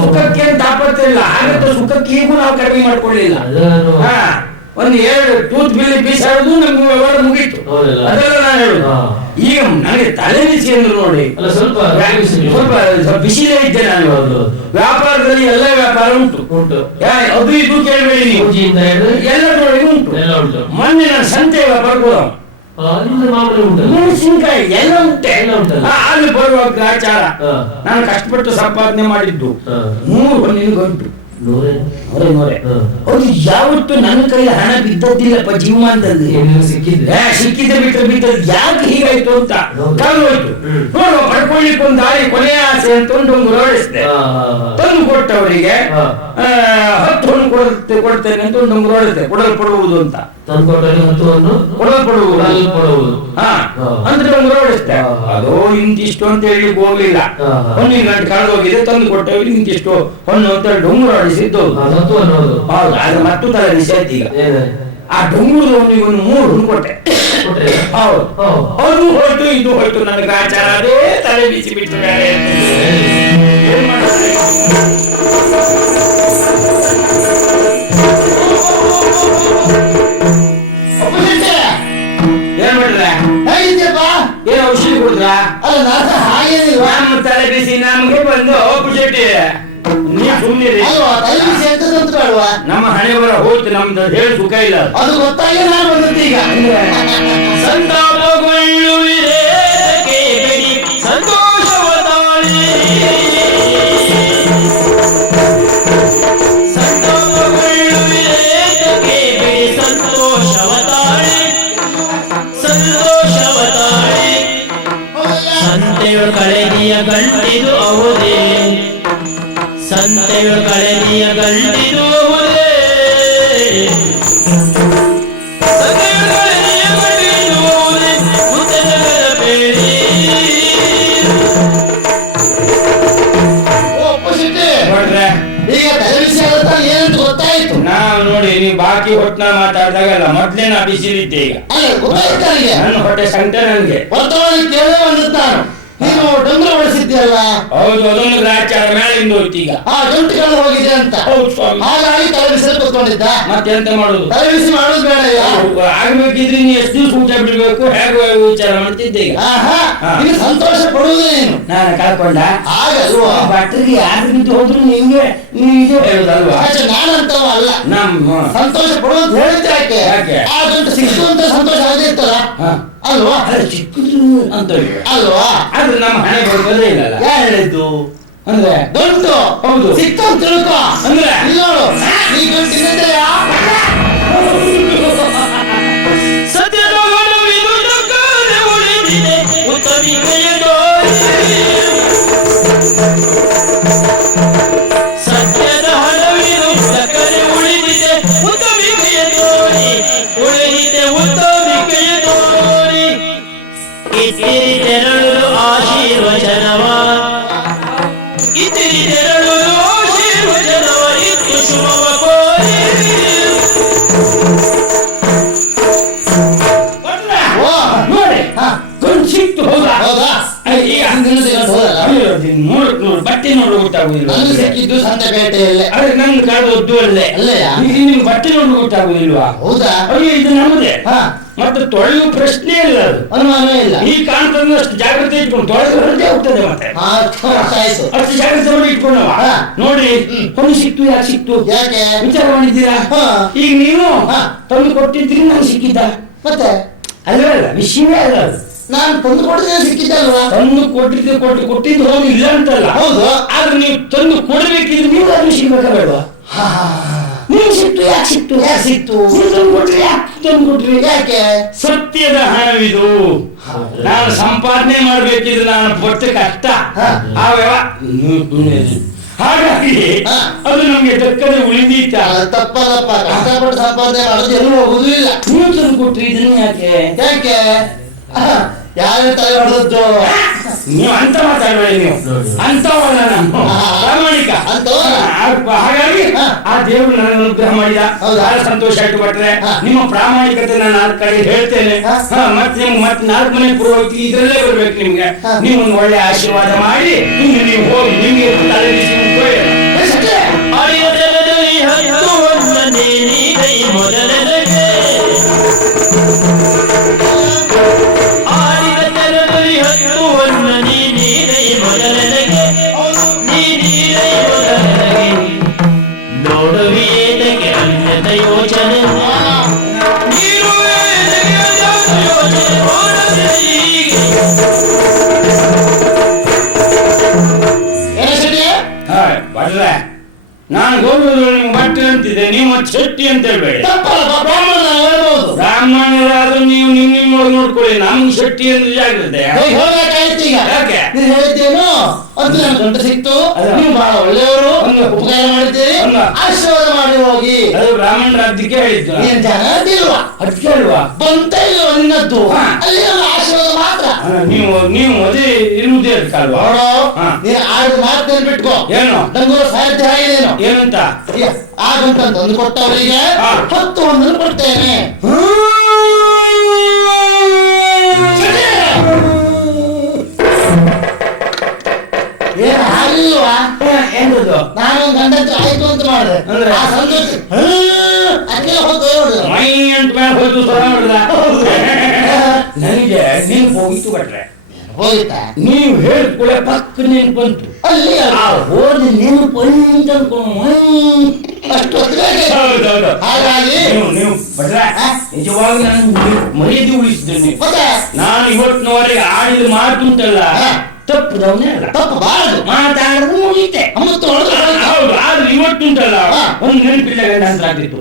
ಸುಖಕ್ಕೆ ಅಂತ ಆಪತ್ತೆ ಇಲ್ಲ. ಹಾಗಂತ ಸುಖಕ್ಕೆ ಈಗೂ ನಾವು ಕಡಿಮೆ ಮಾಡ್ಕೊಳ್ಳಿಲ್ಲ. ಒಂದು 2 ಟೂತ್ ಬಿಲ್ ಬೀಸಾಡುದು ನಮ್ಗೆ ವ್ಯವಹಾರ ಮುಗೀತು. ಅದೆಲ್ಲ ನಾನು ಹೇಳುದು. ಈಗ ನನಗೆ ತಲೆ ಬಿಸಿ ಅಂದ್ರೆ ನೋಡಿ, ಸ್ವಲ್ಪ ಬಿಸಿಲೇ ಇದ್ದೆ ನಾನು. ವ್ಯಾಪಾರದಲ್ಲಿ ಎಲ್ಲ ವ್ಯಾಪಾರ ಉಂಟು, ಅದು ಇದು ಕೇಳಬೇಡಿ ನೀವು, ಎಲ್ಲ ನೋಡಿ ಉಂಟು. ಮೊನ್ನೆ ನಾನು ಸಂತೆ ವ್ಯಾಪಾರ ಮೆಣಸಿನ್ಕಾಯಿ ಎಲ್ಲ ಉಂಟೆ. ಅಲ್ಲಿ ಬರುವ ಗ್ರಾಚಾರ ನಾನು ಕಷ್ಟಪಟ್ಟು ಸಂಪಾದನೆ ಮಾಡಿದ್ದು 3 ಹೊನ್ನಿನ ಗಂಟು. ಅವ್ರು ಯಾವತ್ತು ನನ್ನ ಕೈಲಿ ಹಣ ಬಿದ್ದದ್ದಿಲ್ಲಪ್ಪ ಜೀವಮಾನದಲ್ಲಿ. ಸಿಕ್ಕಿದ್ದೆ ಬಿಟ್ಟರೆ ಬಿದ್ದದ್ದು. ಯಾಕೆ ಹೀಗಾಯ್ತು ಅಂತ ಕಾಲೋಯ್ತು. ನೋಡುವ ಪಡ್ಕೊಳ್ಳಿಕ್ಕೆ ಒಂದು ದಾರಿ, ಕೊನೆಯ ಆಸೆ ಅಂತ ಒಂದು ಓಡಿಸಿದೆ. ತಂದು ಕೊಟ್ಟವರಿಗೆ 10 ಹಣ್ಣು ಕೊಡ್ತೇನೆ ಅಂತ ಒಂದು ಓಡಿಸಿದೆ. ಕೊಡಲ್ಪಡುವುದು ಅಂತ ಕೊಡಲ್ಪಡುವುದು ಅಂದ್ರೆ ಒಂದು ಓಡಿಸ್ತೆ. ಅದು ಇಂತಿಷ್ಟು ಅಂತ ಹೇಳಿ ಹೋಗ್ಲಿಲ್ಲ. ಹೊನ್ನಿನ ಗಂಟೆ ಕಳೆದೋಗಿದೆ, ತಂದು ಕೊಟ್ಟವರಿಗೆ ಇಂತಿಷ್ಟು ಹೊನ್ನು ಅಂತ ಹೇಳಿ ಡೊಂಗುರು ಹೊಡಿಸಿದ್ದು. ಹೌದು, ಅದು ಮತ್ತು ತಲೆ ನಿಷೇಧ. ಈಗ ಆ ಡೊಂಗುರದ ಒಂದು 3 ಹಣ್ಣು ಕೊಟ್ಟೆ. ಹೌದು, ಅದು ಹೋಯ್ತು, ಇದು ಹೋಯ್ತು. ನನಗೆ ಆಚಾರ ಅದೇ ತಲೆ ಬಿಸಿ ಬಿಟ್ಟು ಬೇರೆ ಏನ್ ಮಾಡ್ತಾರೆ. ಏನ್ ಮಾಡಿದ್ರೆ ಏನ್ ಔಷಧಿ ಕುಡಿದ್ರ? ಅಲ್ಲ ಹಾಗೇನಿಲ್ವ, ನಮ್ಮ ತಲೆ ಬಿಸಿ ನಮ್ಗೆ ಬಂದು ಪುಷಟಿ ನೀವು ಸುಮ್ಮನಿರಿ. ನಮ್ಮ ಹಣೆ ಬರ ಹೋಯ್ತು, ನಮ್ದು ಹೇಳಿ ಸುಖ ಇಲ್ಲ. ಅದು ಗೊತ್ತಾಗಿ ನಾನು ಬಂದದ್ದು. ಈಗ ಸಂತಾಪಗೊಳ್ಳುವಿರೇ ಸಂತೋಷವ ತಾಳಿ, ಸಂತಾಪಗೊಳ್ಳುವಿರೇ ಸಂತೋಷವ ತಾಳಿ, ಸಂತೋಷವ ತಾಳಿ. ಸಂತೆಯು ಕಳೆದಿಯ ಗಂಟಿದು ಅವದೇ, ಸಂತೆಯು ಕಳೆದಿಯ ಗಂಟಿದು ಅವದೇ, ಸಂತೆಯು ಕಳೆದಿಯ ಗಂಟಿದು ಅವದೇ, ಮುತ್ತ ಜಗದ ಬೇಡಿ. ಈಗ ತಲೆ ಬಿಸಿ ಆಗುತ್ತಾ ಏನಂತ ಗೊತ್ತಾಯ್ತು. ನಾವು ನೋಡಿ, ನೀವು ಬಾಕಿ ಹೊಟ್ಟನ ಮಾತಾಡಿದಾಗಲ್ಲ ಮೊದ್ಲೇ ನಾ ಬಿಸಿಲಿದ್ದೆ. ಈಗ ನನ್ನ ಹೊಟ್ಟೆ ಸಂಕಟ ನನಗೆ ಕೇಳೇ ಬಂದಿದ್ದ. ನೀನು ಡೊಂಗ್ರ ಹೊಡಿಸಿದ್ಯಲ್ಲ? ಹೌದು, ಅದೊಂದು ಗ್ರಾಚಾರ ಮೇಲಿಂದ ಹೋಯ್ತು. ಈಗ ಗಂಟು ಕಳೆದು ಹೋಗಿದೆ ಅಂತ. ಹೌದು ಸ್ವಾಮಿ. ಹಾಗಾಗಿ ತಲೆ ಬಿಸಿ ಕೂತ್ಕೊಂಡಿದ್ದ. ಮತ್ತೆಂತ ಮಾಡುದು? ತಲೆ ಬಿಸಿ ಮಾಡುದು ಬೇಡ. ಆಗ್ಬೇಕಿದ್ರೆ ನೀ ಎಷ್ಟು ದಿವಸ ಊಟ ಬಿಡ್ಬೇಕು, ಹೇಗೆ ವಿಚಾರ ಮಾಡ್ತಿದ್ದೆ. ಈಗ ನೀನು ಸಂತೋಷ ಪಡುವುದೇ ನೀನು. ನಾನು ಕಳ್ಕೊಂಡ ಆಗಲ್ವಾ? ಭಟ್ರಿಗೆ ಯಾರು ಬಿದ್ದು ಹೋದ್ರು ನಿಮ್ಗೆ ನೀವು ಹೇಳುದಲ್ವಾ? ನಾನಂತವ ಅಲ್ಲ. ನಮ್ಮ ಸಂತೋಷ ಪಡುವಂತ ಹೇಳಿದ್ರೆ ಯಾಕೆ? ಆ ಗಂಟು ಸಿಕ್ಕು ಅಂತ ಸಂತೋಷ ಆಗದೇ ಇರ್ತಲ್ಲ ಅಲ್ವಾ? ಚಿಕ್ಕದು ಅಂತ ಅಲ್ವಾ? ಆದ್ರೆ ನಮ್ಮ ಹಣೆ ಬರೋದೇ ಇಲ್ಲ. ಯಾರು ಹೇಳಿದ್ದು ಅಂದ್ರೆ ಗಂಟು? ಹೌದು, ಸಿಕ್ತು ಅಂತ ತಿಳ್ಕೊ. ಅಂದ್ರೆ ನೋಡು, ಈ ಗಂಟು ಇನ್ನೊಂದೆಯಾ? ಸತ್ಯದ ಹೊರವಿದು ಜಗದ ಉಳಿದಿದೆ ಉತ್ತಮಿಕೆಯ ತೋರಿ, ಸತ್ಯದ ಹಣವಿದು ಜಗದ ಉಳಿದಿದೆ ಉತ್ತಮಿಕೆಯ ತೋರಿ, ಉಳಿದಿದೆ ಉತ್ತಮಿಕೆಯ ತೋರಿ. ಇತ್ತಿರಿ ತೆರಳು ಆಶೀರ್ವಚನವ, ಇತ್ತಿರಿ ತೆರಳು ಆಶೀರ್ವಚನವ, ಇತ್ತು ಶುಭವ ಕೋರಿ. ನೋಡಿ, ಗಂಟು ಸಿಕ್ತು. ಹೌದಾ? ಈಗ ಬಟ್ಟೆ ನೋಡಿ ಗೊತ್ತಾಗುದಿಲ್ಲ. ಸಿಕ್ಕಿದ್ದು ಸಂತೆಪೇಟೆಯಲ್ಲೇ. ಅದೇ ನಮ್ದು ಕಳೆದದ್ದು ಅಲ್ಲೇ. ನಿಮ್ಗೆ ಬಟ್ಟೆ ನೋಡಿ ಗೊತ್ತಾಗುದಿಲ್ವಾ? ಹೌದಾ? ಅಯ್ಯೋ, ಇದು ನಮ್ಮದೇ. ಮತ್ತೆ ತೊಳೆಯುವ ಪ್ರಶ್ನೆ ಇಲ್ಲ, ಅದು ಅನುಮಾನ ಇಲ್ಲ. ಈ ಕಾಣ್ತದಷ್ಟು ಜಾಗ್ರತೆ ಇಟ್ಕೊಂಡು ತೊಳೆದು ಹೊರಟೇ ಹೋಗ್ತದೆ. ಮತ್ತೆ ಅಷ್ಟು ಜಾಗ್ರತೆ ಮಾಡಿ ಇಟ್ಕೊಂಡವ. ನೋಡಿ, ಹೊಂದು ಸಿಕ್ತು. ಯಾಕೆ ಸಿಕ್ತು? ಯಾಕೆ ವಿಚಾರ ಮಾಡಿದ್ದೀರಾ? ಈಗ ನೀವು ತಂದು ಕೊಟ್ಟಿದ್ದೀರಿ, ನಾನು ಸಿಕ್ಕಿದ್ದ. ಮತ್ತೆ ಅಲ್ಲ, ವಿಷಯವೇ ಅಲ್ಲ ಅದು. ನಾನು ತಂದು ಕೊಟ್ಟಿದ್ದೆ ಸಿಕ್ಕಿದ್ದಲ್ವಾ? ತಂದು ಕೊಟ್ಟಿದ್ದು ಹೋಗಿ ಇಲ್ಲ ಅಂತಲ್ಲ. ಹೌದು, ಆದ್ರೆ ನೀವು ತಂದು ಕೊಡಬೇಕಿದ್ರೆ ನೀವು ಅದನ್ನು ಸಿಗ್ಬೇಕಾ ಬೇಡವಾ? ನೀವು ಸಿಕ್ತು. ಯಾಕೆ ಸಿಕ್ತು? ತಂದು ಕೊಟ್ರಿ. ಯಾಕೆ ತಂದು ಕೊಟ್ರಿ? ಯಾಕೆ? ಸತ್ಯದ ಹಣವಿದು. ನಾನು ಸಂಪಾದನೆ ಮಾಡ್ಬೇಕಿದ್ರೆ ನಾನು ಪಟ್ಟು ಕಷ್ಟ ಅವೆವ ಹಾಗಾಗಿ ಅದು ನಮ್ಗೆ ತಕ್ಕದ ಉಳಿದೀತ. ತಪ್ಪಲ್ಲಪ್ಪ, ಕಷ್ಟಪಟ್ಟು ಸಂಪಾದನೆ ಮಾಡೋದು ಎಲ್ಲೂ ಹೋಗುದು ಇಲ್ಲ. ನೀವು ತಂದು ಕೊಟ್ರಿ ಇದನ್ನು ಯಾಕೆ ಯಾಕೆ ಯಾರ ತಲೆ ಹೊಡೆದದ್ದು? ನೀವು ಅಂತ ಮಾತಾಡಬೇಡಿ, ನೀವು ಅಂತವಲ್ಲ, ನಾನು ಪ್ರಾಮಾಣಿಕ ಅಂತವಲ್ಲ. ಹಾಗಾಗಿ ಆ ದೇವರು ನನ್ನ ಅನುಗ್ರಹ ಮಾಡಿದ, ಬಹಳ ಸಂತೋಷ ಆಯ್ತು. ಭಟ್ರೆ ನಿಮ್ಮ ಪ್ರಾಮಾಣಿಕತೆ ನಾನು 4 ಕಡೆ ಹೇಳ್ತೇನೆ. ಮತ್ತೆ ನಿಮ್ಗೆ ಮತ್ತೆ 4 ಮನೆ ಪೂರ್ವಕ್ಕೆ ಇದರಲ್ಲೇ ಬರ್ಬೇಕು. ನಿಮ್ಗೆ ನೀವು ಒಂದು ಒಳ್ಳೆ ಆಶೀರ್ವಾದ ಮಾಡಿ ಇನ್ನು ನೀವು ಹೋಗಿ ನಿಮ್ಗೆ ತಲೆ ಬಿಸಿ ನೋಡುವಿಯೇನಗೆ ಅನ್ಯತ ಯೋಚನೆ ಬರ್ರೆ ನಾನು ಗೌರವದಲ್ಲಿ ನಿಮ್ಗೆ ಬಟ್ಟೆ ಅಂತಿದ್ದೆ, ನೀವು ಶೆಟ್ಟಿ ಅಂತ ಹೇಳ್ಬೇಡಿ. ಬ್ರಾಹ್ಮಣರಾದ್ರೂ ನೀವು ನಿಮ್ಮ ನೋಡ್ಕೊಳ್ಳಿ, ನಮ್ಗೆ ಶೆಟ್ಟಿ ಅಂದ್ರೆ ಜಾಗ್ರತೆ. ಯಾಕೆ ಹೇಳಿದ್ದೇನು ಅದು ನನ್ನ ಗಂಟು ಸಿಕ್ತು, ನೀವು ಬಹಳ ಒಳ್ಳೆಯವರು, ಉಪಕಾರ ಮಾಡಿದ್ದೀರಿ, ಆಶೀರ್ವಾದ ಮಾಡಿ ಹೋಗಿ. ಅದು ಬ್ರಾಹ್ಮಣರ ಅದಕ್ಕೆ ಹೇಳಿದ್ದು. ಏನ್ ಜನ ಅದಿಲ್ವಾ? ಅದಕ್ಕೆ ಅಲ್ವಾ ಬಂತ ಇಲ್ವ ನಿನ್ನದ್ದು? ಅಲ್ಲಿ ನನ್ನ ಆಶೀರ್ವಾದ ಮಾತ್ರ. ನೀವು ಅದೇ ಇರುವುದೇ ಅದಕ್ಕಲ್ವಾ? ನೀನು ಆಡಿದ ಮಾತು ನೆನ್ಪಿಟ್ಕೋ. ಏನು ನಂಗೂ ಸಾಧ್ಯ ಆಗಿದೇನು ಏನಂತ ಆಗಂತ ತಂದು ಕೊಟ್ಟವರಿಗೆ 10 ಒಂದನ್ನು ಕೊಡ್ತೇನೆ. ಏನ್ ಆಗಿಲ್ವಾ? ಏನದು? ನಾನು ಗಂಡ ಆಯ್ತು ಅಂತ ಮಾಡಿದೆ ಅಂದ್ರೆ ಆ ಸಂತೋಷ ಅದಕ್ಕೆ ಹೋಗಿ ಮೈ ಅಂತ ಮೇಲೆ ಹೋಯ್ತು ಸ್ವರ ಮಾಡಿದ. ನನಗೆ ನೀನು ಹೋಗಿತ್ತು ಭಟ್ರೆ, ಹೋಯ್ತಾ? ನೀವು ಹೇಳಿದ್ಕೂಳೆ ಪಕ್ಕ ನೆನಪು ಬಂತು. ಅಲ್ಲಿ ಹೋದ ನೆನಪು ಅಂತ ಅನ್ಕೊಂಡು ಅಷ್ಟು ಹೌದೌದು. ಹಾಗಾಗಿ ನೀವು ಭಟ್ರೆ ನಿಜವಾಗಿ ನಾನು ಮರ್ಯಾದೆ ಉಳಿಸಿದ್ದೇನೆ. ನಾನು ಇವತ್ತಿನವರೆಗೆ ಆಡಿದ ಮಾತು ಉಂಟಲ್ಲ, ತಪ್ಪದವನೇ ಅಲ್ಲ. ತಪ್ಪಬಾರದು, ಮಾತಾಡಿದ್ರೆ ಮುಗೀತೆ. ಹೌದು, ಆದ್ರೆ ಇವತ್ತುಂಟಲ್ಲ ಒಂದು ನೆನಪಿಲ್ಲ ಅಂತ ಆಗ್ತಿತ್ತು.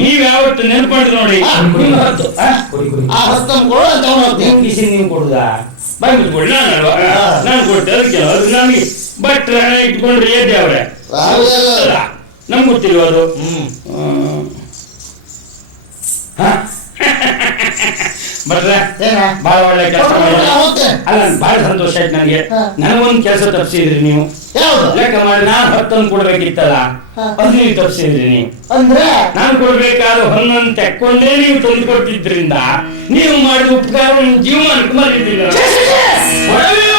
ನೀವ್ ಯಾವತ್ತು ನೆನಪಾಡಿದ್ರು ನೋಡಿ, ಆ ಹಸ್ತಂ ಕೊಡು ಅಂತ ನೀವು ಕೊಡುದಾ? ಬಾಯ್ ಬಿಟ್ಕೊಡಿ, ನಾನಲ್ವಾ ನಾನು ಕೊಡ್ತೆ. ಅದಕ್ಕೆ ಅದು ನನಗೆ ಭಟ್ರೆ ಇಟ್ಕೊಂಡ್ರೆ ಏದೇ ಅವ್ರೆ ನಮ್ಗೆ ಗೊತ್ತಿಲ್ವ ಅದು? ಭಟ್ರೆ ಬಹಳ ಒಳ್ಳೆ ಕೆಲಸ ಅಲ್ಲ, ಬಹಳ ಸಂತೋಷ ಆಯ್ತು ನನಗೆ. ನನಗೊಂದು ಕೆಲಸ ತಪ್ಪಿಸಿದ್ರಿ ನೀವು. ಲೆಕ್ಕ ಮಾಡಿ ನಾನು 10 ಕೊಡ್ಬೇಕಿತ್ತಲ್ಲ, ಅದು ನೀವು ತಪ್ಪಿಸಿದ್ರಿ. ನೀವು ಅಂದ್ರೆ ನಾನು ಕೊಡ್ಬೇಕಾದ ಹೊನ್ನನ್ನು ತೆಕ್ಕೊಂಡೇ ನೀವು ತಂದು ಕೊಟ್ಟಿದ್ರಿಂದ ನೀವು ಮಾಡಿದ ಉಪಕಾರ ಜೀವಮಾನಕ್ಕೆ ಮರಿದ್ದಿಲ್ಲ. ನೀವು ಯಾರಿಗೆ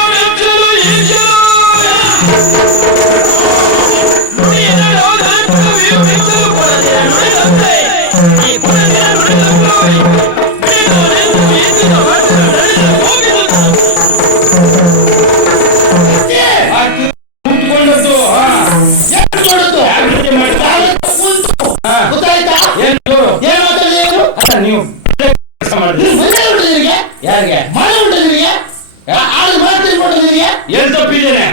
ಏನ್ ತಪ್ಪಿದ್ದೇನೆ?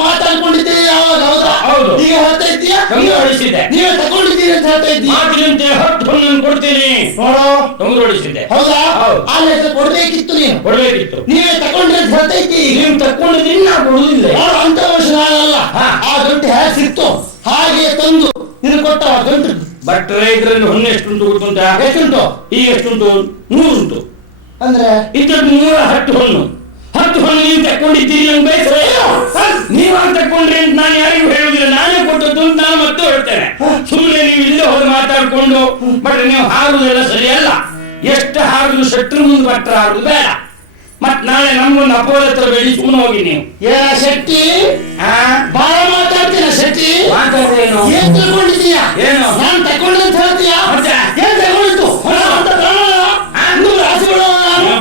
ಮಾತಾಡ್ಕೊಂಡಿದ್ದೀರಿ ಯಾವಾಗ? ಹೌದು, ಈಗ ಹೇಳ್ತಾ ಇದ್ದೀಯಾ? ಹೊಡಿಸಿದ್ದೆ. ನೀವೇ ತಗೊಂಡಿದ್ದೀರಿ ಅಂತ ಹೇಳ್ತಾ ಇದ್ದೀಯ. ಮಾತಿನಂತೆ 10 ಹೊನ್ನನ್ನು ಕೊಡ್ತೀನಿ. ನೋಡು, ತೊಂದರೆ ಹೊಡಿಸಿದ್ದೆ. ಹೌದಾ? ಹೌದು. ಆ ಲೆಕ್ಕ ಕೊಡ್ಬೇಕಿತ್ತು, ನೀವು ಕೊಡ್ಬೇಕಿತ್ತು. ನೀವೇ ತಗೊಂಡ್ರಿ ಅಂತ ಹೇಳ್ತಾ ಇದ್ದೀರಿ. ನೀವು ತಕ್ಕೊಂಡಿದ್ರಿ, ನಾ ಕೊಡುದಿಲ್ಲ. ನೋಡು, ಅಂತ ವರ್ಷ ನಾನಲ್ಲ. ಆ ಗಂಟೆ ಹೇಗೆ ಸಿಕ್ತು ಹಾಗೆ ತಂದು ನೀನು ಕೊಟ್ಟ ಗಂಟು. ಭಟ್ರೆ ಇದರಲ್ಲಿ ಹೊನ್ನು ಎಷ್ಟುಂಟು ಗೊತ್ತುಂಟ? ಎಷ್ಟುಂಟು? ಈಗ ಎಷ್ಟುಂಟು? 100 ಉಂಟು. ಅಂದ್ರೆ ಇದ್ದದ್ದು 110 ಹೊನ್ನು. 10 ಹೊನ್ನು ನೀವು ತಕ್ಕೊಂಡಿದ್ದೀರಿ ಅಂತ ಬೇಸರ. ನೀವಾಗ ತಕ್ಕೊಂಡ್ರಿ ಅಂತ ನಾನು ಯಾರಿಗೂ ಹೇಳುದಿಲ್ಲ, ನಾನೇ ಕೊಟ್ಟದ್ದು ಅಂತ ನಾನು ಮತ್ತೆ ಹೇಳ್ತೇನೆ. ಸುಮ್ಮನೆ ನೀವು ಇಲ್ಲೇ ಹೋಗಿ ಮಾತಾಡ್ಕೊಂಡು ಬಟ್ ನೀವು ಹಾರುದೆಲ್ಲ ಸರಿಯಲ್ಲ. ಎಷ್ಟು ಹಾರುದು ಶೆಟ್ರು ಮುಂದೆ ಭಟ್ರ ಹಾರುದು ಬೇಡ. ಮತ್ ನಾಳೆ ನಮ್ಗೊಂದು ಅಪೋದ ಹತ್ರ ಬೇಡಿ ಸುಮ್ಮನೆ ಹೋಗಿ ನೀವು. ಏನ ಶೆಟ್ಟಿ ಬಾಳ ಮಾತಾಡ್ತೀನ ಶೆಟ್ಟಿ? ಮಾತಾಡ್ತೇನು? ಏನ್ ತಿಳ್ಕೊಂಡಿದ್ದೀಯ? ಏನು ನಾನು ತಗೊಂಡಂತ ಹೇಳ್ತೀಯ? ಏನ್ ತಗೊಂಡಿತ್ತು?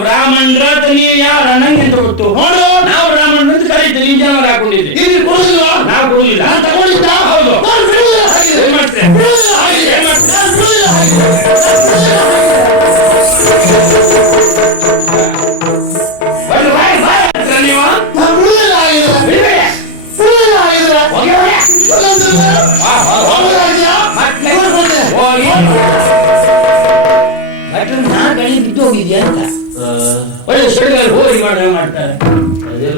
ಬ್ರಾಹ್ಮಣರ ನೀವು ಯಾರ ನಂಗೆ ಅಂತ ಗೊತ್ತು. ನೋಡು, ನಾವು ಬ್ರಾಹ್ಮಣ ಅಂತ ಕರೀತೀವಿ, ಈ ಜನರು ಹಾಕೊಂಡಿದ್ವಿ. ಇಲ್ಲಿ ಕೊಡುದಿಲ್ಲ, ನಾವು ಕೊಡುದಿಲ್ಲ. ನಾನು ತಗೊಂಡಿದ್ದ. ಹೌದು, ನಾನು ಬಿಡುವುದಿಲ್ಲ ಹಾಗೆ. ಏನ್ ಮಾಡ್ತೇನೆ? ಬಿಡುವುದಿಲ್ಲ ಹಾಗೆ. ಏನ್ ಮಾಡ್ತೇನೆ? ನಾನು ಬಿಡುವುದಿಲ್ಲ ಹಾಗೆ. ನೀವು ನಾನು ಬಿಡುವುದಿಲ್ಲ ಹಾಗಿದ್ರೆ. ಬಿಡ್ಬೇಡಿ. ಬಿಡುವುದಿಲ್ಲ ಹಾಗಿದ್ರೆ. ಹೋಗಿ ಹೋಗಿ. ಮತ್ತೆ ಹೋಗಿ. ಭಟ್ರು ನಾ ಗಣಿ ಬಿಟ್ಟು ಹೋಗಿದ್ಯಾ ಅಂತ ಒಳ್ಳೆ ಶೆಡ್ಗಾರ ಹೋಗಿ ಮಾಡ್ತಾರೆ.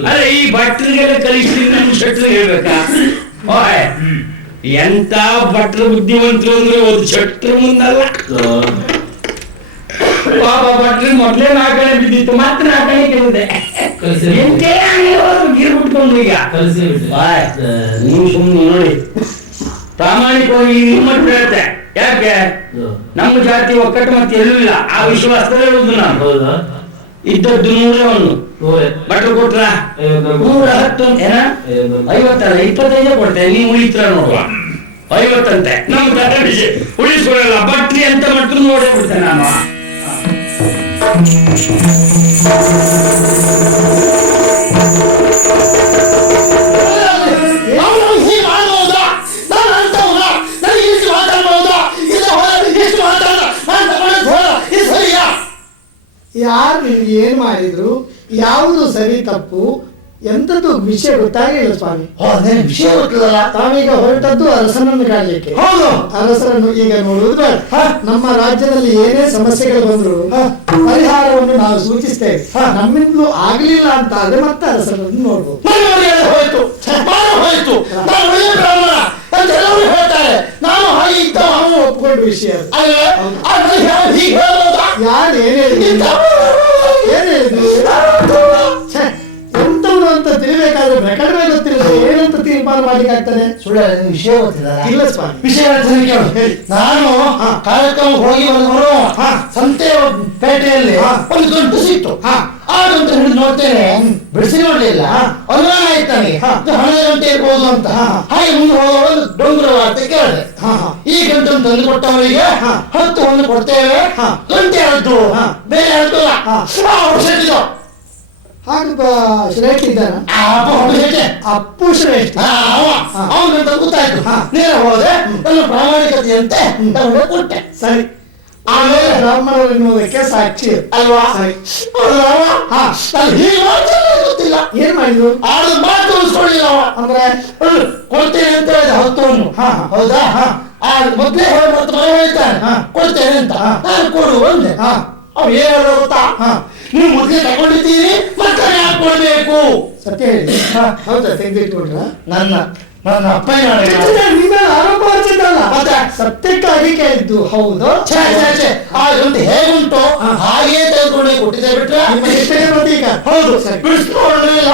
ಅರೆ ಈ ಭಟ್ರಿಗೆಲ್ಲ ಕಲಿಸಿ ನಮ್ಮ ಶೆಟ್ರಿಗೆ ಹೇಳ್ಬೇಕಾ? ಓಯ್ ಎಂತ ಭಟ್ರ ಬುದ್ಧಿವಂತರು ಅಂದ್ರೆ ಒಂದು ಶೆಟ್ರ ಮುಂದಲ್ಲ. ಬಾಬಾ ಭಟ್ರಿ ಮೊದ್ಲೇ ನಾಲ್ಕನೇ ಬಿದ್ದಿತ್ತು, ಮತ್ತೆ ನಾಲ್ಕನೇ ಕೇಳಿದೆ ಗೀರ್ ಬಿಟ್ಕೊಂಡು ಈಗ ನೀವು ಸುಮ್ಮನೆ ನೋಡಿ. ಪ್ರಾಮಾಣಿಕವಾಗಿ ನಿಮ್ಮ ಹೇಳ್ತೆ, ಯಾಕೆ ನಮ್ಮ ಜಾತಿ ಒಕ್ಕಟ್ಟು ಮತ್ತೆ ಎಲ್ಲೂ ಇಲ್ಲ. ಆ ವಿಶ್ವಾಸದಲ್ಲಿ ಹೇಳುದು ನಾನು. ಇದ್ದದ್ದು 101 ಭಟ್ರು ಕೊಟ್ರ 110 ಏನ 50 25 ಕೊಡ್ತೇನೆ. ನೀವು ಉಳಿತ್ರ ನೋಡುವ 50 ಅಂತೆ. ನಮ್ಮ ಉಳಿಸ್ಕೊಡಲ್ಲ. ಭಟ್ರಿ ಅಂತ ಭಟ್ರು ನೋಡೇ ಬಿಡ್ತೇನೆ ನಾನು. ಯಾರು ನಿಮ್ಗೆ ಏನ್ ಮಾಡಿದ್ರು, ಯಾವುದು ಸರಿ ತಪ್ಪು ಎಂತದ್ದು ವಿಷಯ ಗೊತ್ತಾಗಿಲ್ಲ ಸ್ವಾಮಿ. ವಿಷಯ ಗೊತ್ತಿಲ್ಲ. ತಾವೀಗ ಹೊರಟದ್ದು ಅರಸನನ್ನು ಕಾಣಲಿಕ್ಕೆ. ಹೌದು, ಅರಸರನ್ನು ಈಗ ನೋಡುವುದು ಬೇಡ. ನಮ್ಮ ರಾಜ್ಯದಲ್ಲಿ ಏನೇ ಸಮಸ್ಯೆಗಳು ಬಂದ್ರು ಪರಿಹಾರವನ್ನು ನಾವು ಸೂಚಿಸ್ತೇವೆ. ನಮ್ಮಿಂದಲೂ ಆಗ್ಲಿಲ್ಲ ಅಂತ ಆದ್ರೆ ಮತ್ತೆ ಅರಸರನ್ನು ನೋಡ್ಬೋದು. ಹೋಯ್ತು ಹೋಯ್ತು, ನಾನು ಒಳ್ಳೆ ಬ್ರಾಹ್ಮಣ ಅಂತ ಎಲ್ಲರೂ ಹೇಳ್ತಾರೆ. ನಾನು ಹಾಗೆ ಇದ್ದ ನಾವು ಒಪ್ಕೊಂಡು ವಿಷಯ ಯಾರು ಏನ್ ಹೇಳಿದ್ರು ಎಂತವ್ರು ಅಂತ ತಿಳಿಬೇಕಾದ್ರೆ ಪ್ರಕಟಣೆ ಗೊತ್ತಿಲ್ಲ, ಏನಂತ ತೀರ್ಮಾನ ಮಾಡ್ಲಿಕ್ಕೆ ಆಗ್ತಾನೆ? ಸುಳ್ಳ ವಿಷಯ ಗೊತ್ತಿಲ್ಲ. ಇಲ್ಲ ಸ್ವಾಮಿ, ವಿಷಯ ಹೇಳಿ. ನಾನು ಕಾರ್ಯಕ್ರಮ ಹೋಗಿ ಬಂದವರು ಸಂತೆ ಪೇಟೆಯಲ್ಲಿ ಒಂದು ಗಂಟು ಸಿಕ್ತು. ಆ ಗಂಟು ಹಿಡಿದು ನೋಡ್ತೇನೆ, ಬಿಡಿಸಿ ನೋಡ್ಲಿಲ್ಲ. ಅನುಮಾನ ಆಯ್ತು ನನಗೆ, ಹಣದ ಗಂಟೆ ಇರ್ಬೋದು ಅಂತ. ಹಾಗೆ ಮುಂದೆ ಹೋಗುವ ಡೊಂಗುರ ವಾರ್ತೆ ಕೇಳಿದೆ. ಈ ಗಂಟನ್ನು ತಂದು ಕೊಟ್ಟವರಿಗೆ 10 ಒಂದು ಕೊಡ್ತೇವೆ, ಗಂಟೆ ಹೇಳ್ತು ಬೇರೆ ಹೇಳ್ತಲ್ಲ. ಹಾಗ ಶ್ರೇಷ್ಠ ಇದ್ದಾನ ಅಪ್ಪು ಶ್ರೇಷ್ಠ. ಅವನಿಂದ ಗೊತ್ತಾಯ್ತು. ನೇರ ಹೋದೆ, ನನ್ನ ಪ್ರಾಮಾಣಿಕತೆಯಂತೆ ಕೊಟ್ಟೆ. ಸರಿ, ಆಮೇಲೆ ಬ್ರಾಹ್ಮಣರು ಎನ್ನುವುದಕ್ಕೆ ಸಾಕ್ಷಿ ಅಲ್ವಾ? ಗೊತ್ತಿಲ್ಲ ಏನ್ ಮಾಡಿದ್ರು, ಆದ ಮಾತು ಉಳಿಸ್ಕೊಳ್ಳಿಲ್ಲ. ಅಂದ್ರೆ ಕೊಡ್ತೇನೆ ಅಂತ ಹೇಳಿದೆ 10. ಹೌದಾ? ಮೊದ್ಲೇ ಹೇಳ್ತಾನೆ ಕೊಡ್ತೇನೆ ಅಂತ. ನಾನು ಕೊಡು ಅಂದೆ. ಅವ್ ಏನ್ ಹೇಳೋ ಗೊತ್ತಾ? ನೀವು ಮೊದ್ಲೇ ತಗೊಂಡಿದ್ದೀರಿ, ಮತ್ತೆ ಯಾಕೆ ಕೊಡ್ಬೇಕು? ಸತ್ಯ ಹೇಳಿ. ಹೌದಾ? ತೆಗೆದಿಟ್ಕೊಂಡ್ರ? ನನ್ನ ಅಪ್ಪಯ್ಯ ನಿಮ್ಮ ಆರೋಪ ಹಚ್ಚಿದ್ದಲ್ಲ, ಮತ್ತೆ ಸತ್ಯಕ್ಕಾಗಿ ಕೇಳಿದ್ದು. ಹೌದು, ಹಾಗಂತ ಹೇಗುಂಟು ಹಾಗೇ ತೆಗೆದುಕೊಂಡೆ ಕೊಟ್ಟಿದ್ದೆ ಬಿಟ್ರೆ ಪ್ರತೀಕ. ಹೌದು, ಬಿಡಿಸ್ಕೊಳ್ಳಲಿಲ್ಲ.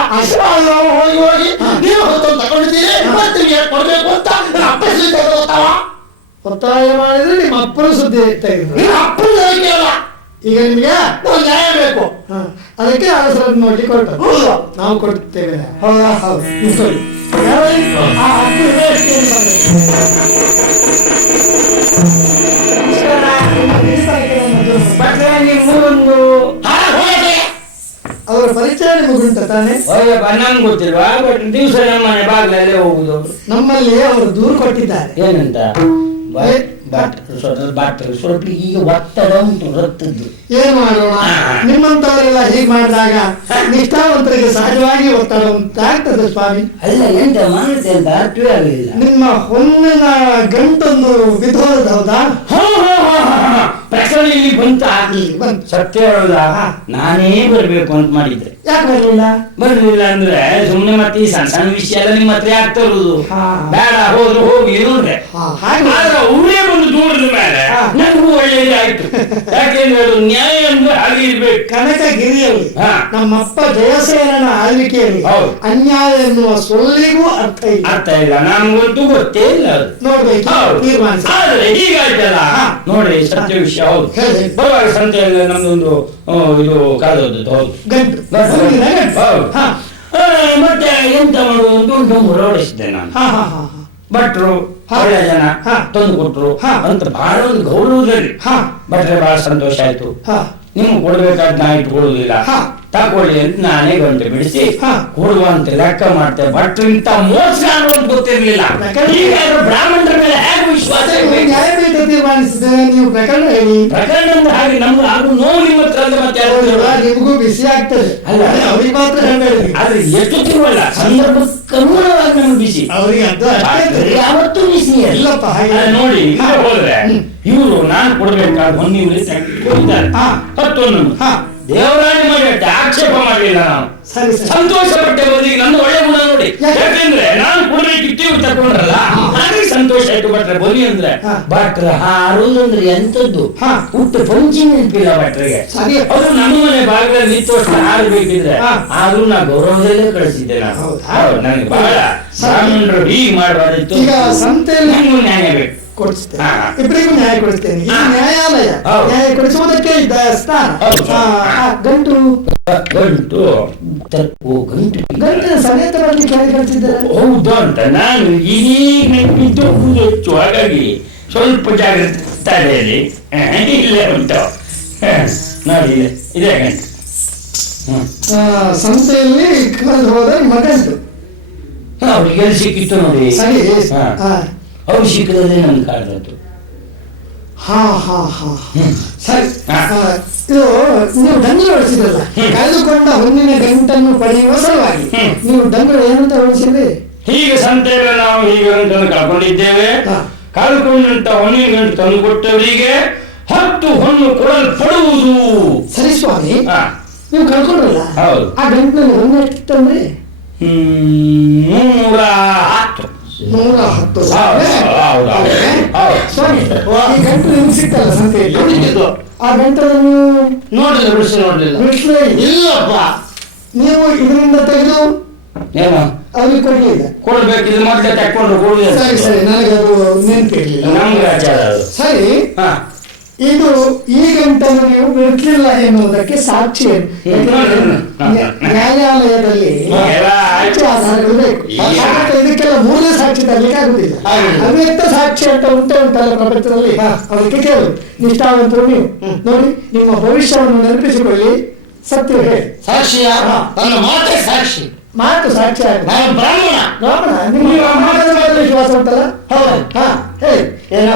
ಹೋಗಿ ಹೋಗಿ ನೀವು ತಗೊಂಡಿದ್ದೀರಿ, ಮತ್ತೆ ಯಾಕೆ ಕೊಡ್ಬೇಕು ಅಂತ ನನ್ನ ಅಪ್ಪ ತೆಗೆದುತ್ತಾವ. ಒತ್ತಾಯ ಮಾಡಿದ್ರೆ ನಿಮ್ಮ ಅಪ್ಪನ ಸುದ್ದಿ ತೆಗೆದ್ರು. ನಿಮ್ಮ ಅಪ್ಪನ ಕೇಳ. ಈಗ ನಿಮ್ಗೆ ನ್ಯಾಯ ಬೇಕು. ಅದಕ್ಕೆ ಅರಸರನ್ನು ನೋಡಿ ಕೊಟ್ಟು ನಾವು ಕೊಡ್ತೇವೆ. ಹೌದಾ? ಹೌದು. ಅವರ ಪರಿಚಯ ನಿಮಗುಂಟ ತಾನೆ? ನಂಗೆ ಗೊತ್ತಿಲ್ವಾ? ಬಟ್ ದಿವಸ ನಮ್ಮ ಮನೆ ಬಾಗ್ಲಲ್ಲೇ ಹೋಗುದು. ನಮ್ಮಲ್ಲಿ ಅವರು ದೂರು ಕೊಟ್ಟಿದ್ದಾರೆ. ಏನಂತ? ಸ್ವಲ್ಪ ಈಗ ಒತ್ತಡ ಉಂಟು ರಕ್ತದ್ದು. ಏನ್ ಮಾಡೋಣ, ನಿಮ್ಮಂತವರೆಲ್ಲ ಹೀಗೆ ಮಾಡಿದಾಗ ನಿಷ್ಠಾವಂತರಿಗೆ ಸಹಜವಾಗಿ ಒತ್ತಡ ಉಂಟಾಗ್ತದೆ ಸ್ವಾಮಿ. ಅಲ್ಲ, ಎಂತ ಮಾಡುತ್ತೆ ಅಂತ ಅರ್ಥವೇ ಆಗಲಿಲ್ಲ. ನಿಮ್ಮ ಹೊನ್ನಿನ ಗಂಟೊಂದು ಬಿದ್ದೋದ. ಹೌದಾ? ಪ್ರಕರಣ ಇಲ್ಲಿ ಬಂತ. ಬಂತು. ಸತ್ಯ ಹೇಳುದಾ? ನಾನೇ ಬರ್ಬೇಕು ಅಂತ ಮಾಡಿದ್ರೆ ಯಾಕೆ ಬರಲಿಲ್ಲ? ಬರ್ಲಿಲ್ಲ ಅಂದ್ರೆ ಸುಮ್ನೆ ಮತ್ತೆ ಈ ಸಣ್ಣ ಸಣ್ಣ ವಿಷಯ ಎಲ್ಲ ನಿಮ್ಮ ಹತ್ರ ಆಗ್ತಾ ಇರುದು. ಬೇಡ, ಹೋದ್ರು ಹೋಗಿ ನೋಡ್ರೆ. ಆದ್ರೆ ಅವರೇ ಬಂದು ದೂರದ ಮೇಲೆ ನನಗೂ ಒಳ್ಳೇದೇ ಆಯ್ತು. ಯಾಕೆಂದ್ರೆ ಅದು ನ್ಯಾಯ ಅಂದ್ರೆ ಹಾಗೆ ಇರ್ಬೇಕು. ಕನಕಗಿರಿಯಲ್ಲಿ ನಮ್ಮಪ್ಪ ಜಯಸೇನನ ಆಳ್ವಿಕೆಯಲ್ಲಿ ಅನ್ಯಾಯ ಎನ್ನುವ ಸೊಲ್ಲಿಗೂ ಅರ್ಥ ಇಲ್ಲ. ನಮ್ಗಂತೂ ಗೊತ್ತೇ ಇಲ್ಲ. ಅದು ನೋಡ್ಬೇಕು, ತೀರ್ಮಾನಿಸ. ಆದ್ರೆ ಹೀಗಾಯ್ತಲ್ಲ ನೋಡಿ, ಸತ್ಯ ವಿಷಯ. ಹೌದು, ಬರುವಾಗ ಸಂತೆಯಲ್ಲಿ ನಮ್ದೊಂದು ಇದು ಕಾದೋದು. ಹೌದು, ಗಂಟು. ಮತ್ತೆ ಎಂತ ಮಾಡುವುದು ಹೊರಡಿಸಿದೆ ನಾನು. ಭಟ್ರು ಒಳ್ಳೆ ಜನ ತಂದು ಕೊಟ್ರು ಅಂತ ಬಹಳ ಒಂದು ಗೌರವದಲ್ಲಿ ಭಟ್ರೆ ಬಹಳ ಸಂತೋಷ ಆಯ್ತು. ನಿಮ್ಗೆ ಕೊಡ್ಬೇಕಾದ್ ನಾ ಇಟ್ಕೊಳ್ಳುದಿಲ್ಲ, ತಕೊಳ್ಳಿ ಅಂತ ನಾನೇ ಗಂಟೆ ಬಿಡಿಸಿ ಕೊಡುವಂತ ಲೆಕ್ಕ ಮಾಡ್ತೇವೆ. ಭಟ್ರು ಇಂತ ಮೋಸ ಅಂತ ಗೊತ್ತಿರ್ಲಿಲ್ಲ. ಬ್ರಾಹ್ಮಣರ ಮೇಲೆ ಹೇಗೆ ವಿಶ್ವಾಸ ತೀರ್ಮಾನಿಸಿದ್ರೆ ನೀವು ಪ್ರಕರಣ ಹೇಳಿ. ಪ್ರಕರಣ ಅಂದ್ರೆ ಹಾಗೆ ನಮ್ಗೆ ಆಗ ನೋವು ನಿಮ್ಮ ಹತ್ರ ಮತ್ತೆ ನಿಮಗೂ ಬಿಸಿ ಆಗ್ತದೆ. ಅಲ್ಲ, ಅವ್ರಿಗೆ ಮಾತ್ರ ಹೇಳಬೇಡಿ. ಆದ್ರೆ ಎಷ್ಟು ತಿರುವಲ್ಲ, ಸಂದರ್ಭಕ್ಕೆ ಅನುಗುಣವಾಗಿ ನಮ್ಗೆ ಬಿಸಿ. ಅವ್ರಿಗೆ ಅದು ಯಾವತ್ತೂ ಬಿಸಿ ಇಲ್ಲಪ್ಪ. ನೋಡಿ, ಹೋದ್ರೆ ಇವರು ನಾನು ಕೊಡ್ಬೇಕಾದ ಹೊನ್ನಿವ್ರಿ ಕೊಡ್ತಾರೆ 10. ದೇವರಾಣಿ ಮಾಡಿ ಆಕ್ಷೇಪ ಮಾಡಲಿಲ್ಲ ನಾವು. ಸರಿ ಸರಿ. ಸಂತೋಷ ಪಟ್ಟೆ ಬದಿಗೆ ನನ್ನ ಒಳ್ಳೆ ಗುಣ ನೋಡಿ. ಯಾಕೆಂದ್ರೆ ನಾನು ಕುಡ್ರಿ ಕಿತ್ತೀವಿ ತಕೊಂಡ್ರಲ್ಲ ಹಾಗೆ ಸಂತೋಷ ಆಯ್ತು. ಭಟ್ರೆ ಬನ್ನಿ ಅಂದ್ರೆ ಭಟ್ರ ಹಾರುದಂದ್ರೆ ಎಂತದ್ದು ಹುಟ್ಟು ಪಂಚಿ ನೆನಪಿಲ್ಲ ಭಟ್ರಿಗೆ. ಅವರು ನಮ್ಮ ಮನೆ ಭಾಗದಲ್ಲಿ ನಿಂತು ಹಾರು ಬೇಕಿದ್ರೆ ಆದ್ರೂ ನಾ ಗೌರವದಲ್ಲೇ ಕಳಿಸಿದ್ದೆ ನಾನು. ನನಗೆ ಬಹಳ ಬ್ರಾಹ್ಮಣರು ಹೀಗೆ ಮಾಡಬಾರ್ದಿತ್ತು. ಈಗ ಸಂತೆಯಲ್ಲಿ ನ್ಯಾಯ ಬೇಕು ಕೊಡಿಸ್ತೇನೆ, ಇಬ್ಬರಿಗೂ ನ್ಯಾಯ ಕೊಡಿಸ್ತೇನೆ. ಈ ನ್ಯಾಯಾಲಯ ನ್ಯಾಯ ಕೊಡಿಸುವುದಕ್ಕೆ ಇದ್ದ ಸ್ಥಾನ. ಗಂಟು ಗಂಟು ಗಂಟಿನ ಸಮೇತರಲ್ಲಿ ಕೆಳಗೆ ಕಳಿಸಿದ್ದಾರೆ. ಹೌದು ಅಂತ ನಾನು ಈಗ ನೆನಪಿದ್ದು ಹೆಚ್ಚು, ಹಾಗಾಗಿ ಸ್ವಲ್ಪ ಜಾಗ್ರತೆ ತಲೆಯಲ್ಲಿ ಇಲ್ಲೇ ಉಂಟು ನೋಡಿ. ಇದೇ ಗಂಟು ಸಂತೆಯಲ್ಲಿ ಕಳೆದು ಹೋದ ನಿಮ್ಮ ಗಂಟು ಅವ್ರಿಗೆ ಎಲ್ಲಿ ಸಿಕ್ಕಿತ್ತು ನೋಡಿ. ಸರಿ. ಅವ್ರು ಸಿಕ್ಕದಲ್ಲೇ ನಮ್ಗೆ ಕಾಡ್ದದ್ದು. ಸರಿ. ಇದು ನೀವು ಡಂಗುರ ಹೊಡಿಸಿದ್ರಲ್ಲ, ಕಳೆದುಕೊಂಡ ಹೊನ್ನಿನ ಗಂಟನ್ನು ಪಡೆಯುವ ಸಲುವಾಗಿ ನೀವು ಡಂಗುರ ಏನಂತ ಹೊಡಿಸಿದ್ರಿ? ಹೀಗೆ ಸಂತೆಯಲ್ಲಿ ನಾವು ಹೀಗೆ ಗಂಟನ್ನು ಕಳ್ಕೊಂಡಿದ್ದೇವೆ. ಕಳ್ಕೊಂಡಂತ ಹೊನ್ನಿನ ಗಂಟು ತಂದು ಕೊಟ್ಟವರಿಗೆ 10 ಹೊನ್ನು ಕೊಡಲ್ಪಡುವುದು. ಸರಿ ಸ್ವಾಮಿ, ನೀವು ಕಳ್ಕೊಂಡ್ರಲ್ಲ ಹೌದು. ಆ ಗಂಟಿನಲ್ಲಿ ಹೊನ್ನು ಎಷ್ಟಿತ್ತಂದ್ರೆ 110. 110. ಹೌದು. ಸ್ವಾಮಿ, ಈ ಗಂಟು ನಿಮ್ಗೆ ಸಿಕ್ತಲ್ಲ ಸಂತೆಯಲ್ಲಿ, ಆ ಗಂಟನ್ನು ನೀವು ನೋಡ್ಲಿಲ್ಲ, ನೋಡ್ಲಿಲ್ಲ. ಬಿಡಿಸ್ಲೇ ಇಲ್ಲಪ್ಪ. ನೀವು ಇದರಿಂದ ತೆಗೆದು ಏನು ಅವ್ರಿಗೆ ಕೊಡ್ಲಿಲ್ಲ. ಕೊಡ್ಬೇಕಿದ್ರೆ ಮತ್ತೆ ತಕ್ಕೊಂಡು ಕೊಡುದು. ಸರಿ ಸರಿ, ನನಗೆ ಅದು ನೆನಪಿರ್ಲಿಲ್ಲ. ನಮ್ಗೆ ಆಚಾರ ಅದು. ಸರಿ. ಇದು ಈ ಗಂಟನ್ನು ನೀವು ಬಿಡಿಸ್ಲಿಲ್ಲ ಎನ್ನುವುದಕ್ಕೆ ಸಾಕ್ಷಿ ಏನು? ನ್ಯಾಯಾಲಯದಲ್ಲಿ ಸಾಕ್ಷಿ ಆಧಾರಗಳು ಬೇಕು. ಇದಕ್ಕೆಲ್ಲ ಮೂರನೇ ಸಾಕ್ಷಿ ತರಲಿಕ್ಕೆ ಆಗುದಿಲ್ಲ. ಅವ್ಯಕ್ತ ಸಾಕ್ಷಿ ಅಂತ ಉಂಟಲ್ಲ ಪ್ರಪಂಚದಲ್ಲಿ, ಅದಕ್ಕೆ ಕೇಳು. ನಿಷ್ಠಾವಂತರು ನೀವು ನೋಡಿ, ನಿಮ್ಮ ಭವಿಷ್ಯವನ್ನು ನೆನಪಿಸಿಕೊಳ್ಳಿ, ಸತ್ಯ ಹೇಳಿ. ಸಾಕ್ಷಿಯ ನನ್ನ ಮಾತೆ ಸಾಕ್ಷಿ. ಮಾತು ಸಾಕ್ಷಿ ಆಗ ನಾನು ಬ್ರಾಹ್ಮಣ. ಬ್ರಾಹ್ಮಣ, ನಿಮ್ಮ ಮಾತದ ಮೇಲೆ ವಿಶ್ವಾಸ ಉಂಟಲ್ಲ? ಹೌದು. ಹೇಳಿ ಏನೋ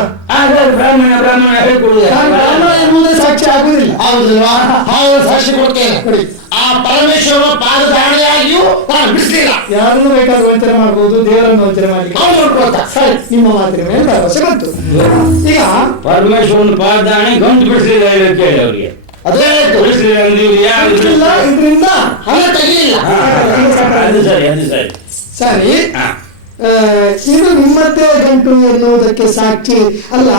ಬ್ರಾಹ್ಮಣ ಬ್ರಾಹ್ಮಣ ಹೇಳ್ಕೊಡುದು. ಬ್ರಾಹ್ಮಣ ಎನ್ನುವುದೇ ಸಾಕ್ಷಿ ಆಗುದಿಲ್ಲ. ಹೌದಿಲ್ವಾ? ಹೌದು, ಸಾಕ್ಷಿ ಕೊಡ್ತೇನೆ. ಆ ಪರಮೇಶ್ವರ ಪಾದದಾಣಿಯಾಗಿಯೂ ನಾನು ಬಿಡಿಸಲಿಲ್ಲ. ಯಾರನ್ನು ಬೇಕಾದ್ರೂ ವಂಚನೆ ಮಾಡಬಹುದು, ದೇವರನ್ನು ವಂಚನೆ ಮಾಡಲಿಕ್ಕೆ. ಅವ್ನು ನೋಡ್ಕೊಳ್ತಾ. ಸರಿ, ನಿಮ್ಮ ಮಾತಿನ ಮೇಲೆ ಭರವಸೆ ಬಂತು. ಈಗ ಪರಮೇಶ್ವರನ ಪಾದದಾಣಿ ಗಂಟು ಬಿಡಿಸಲಿಲ್ಲ ಕೇಳಿ ಅವ್ರಿಗೆ. ಅದೇ ಬಿಡಿಸಲಿಲ್ಲ ಅಂದ್ರೆ ಇವ್ರು ಯಾರು ಇದರಿಂದ ಹಣ ತೆಗಿಲಿಲ್ಲ. ಅದು ಸರಿ, ಅದು ಸರಿ. ಸರಿ. ಇದು ನಿಮ್ಮದೇ ಗಂಟು ಎನ್ನುವುದಕ್ಕೆ ಸಾಕ್ಷಿ ಅಲ್ಲ.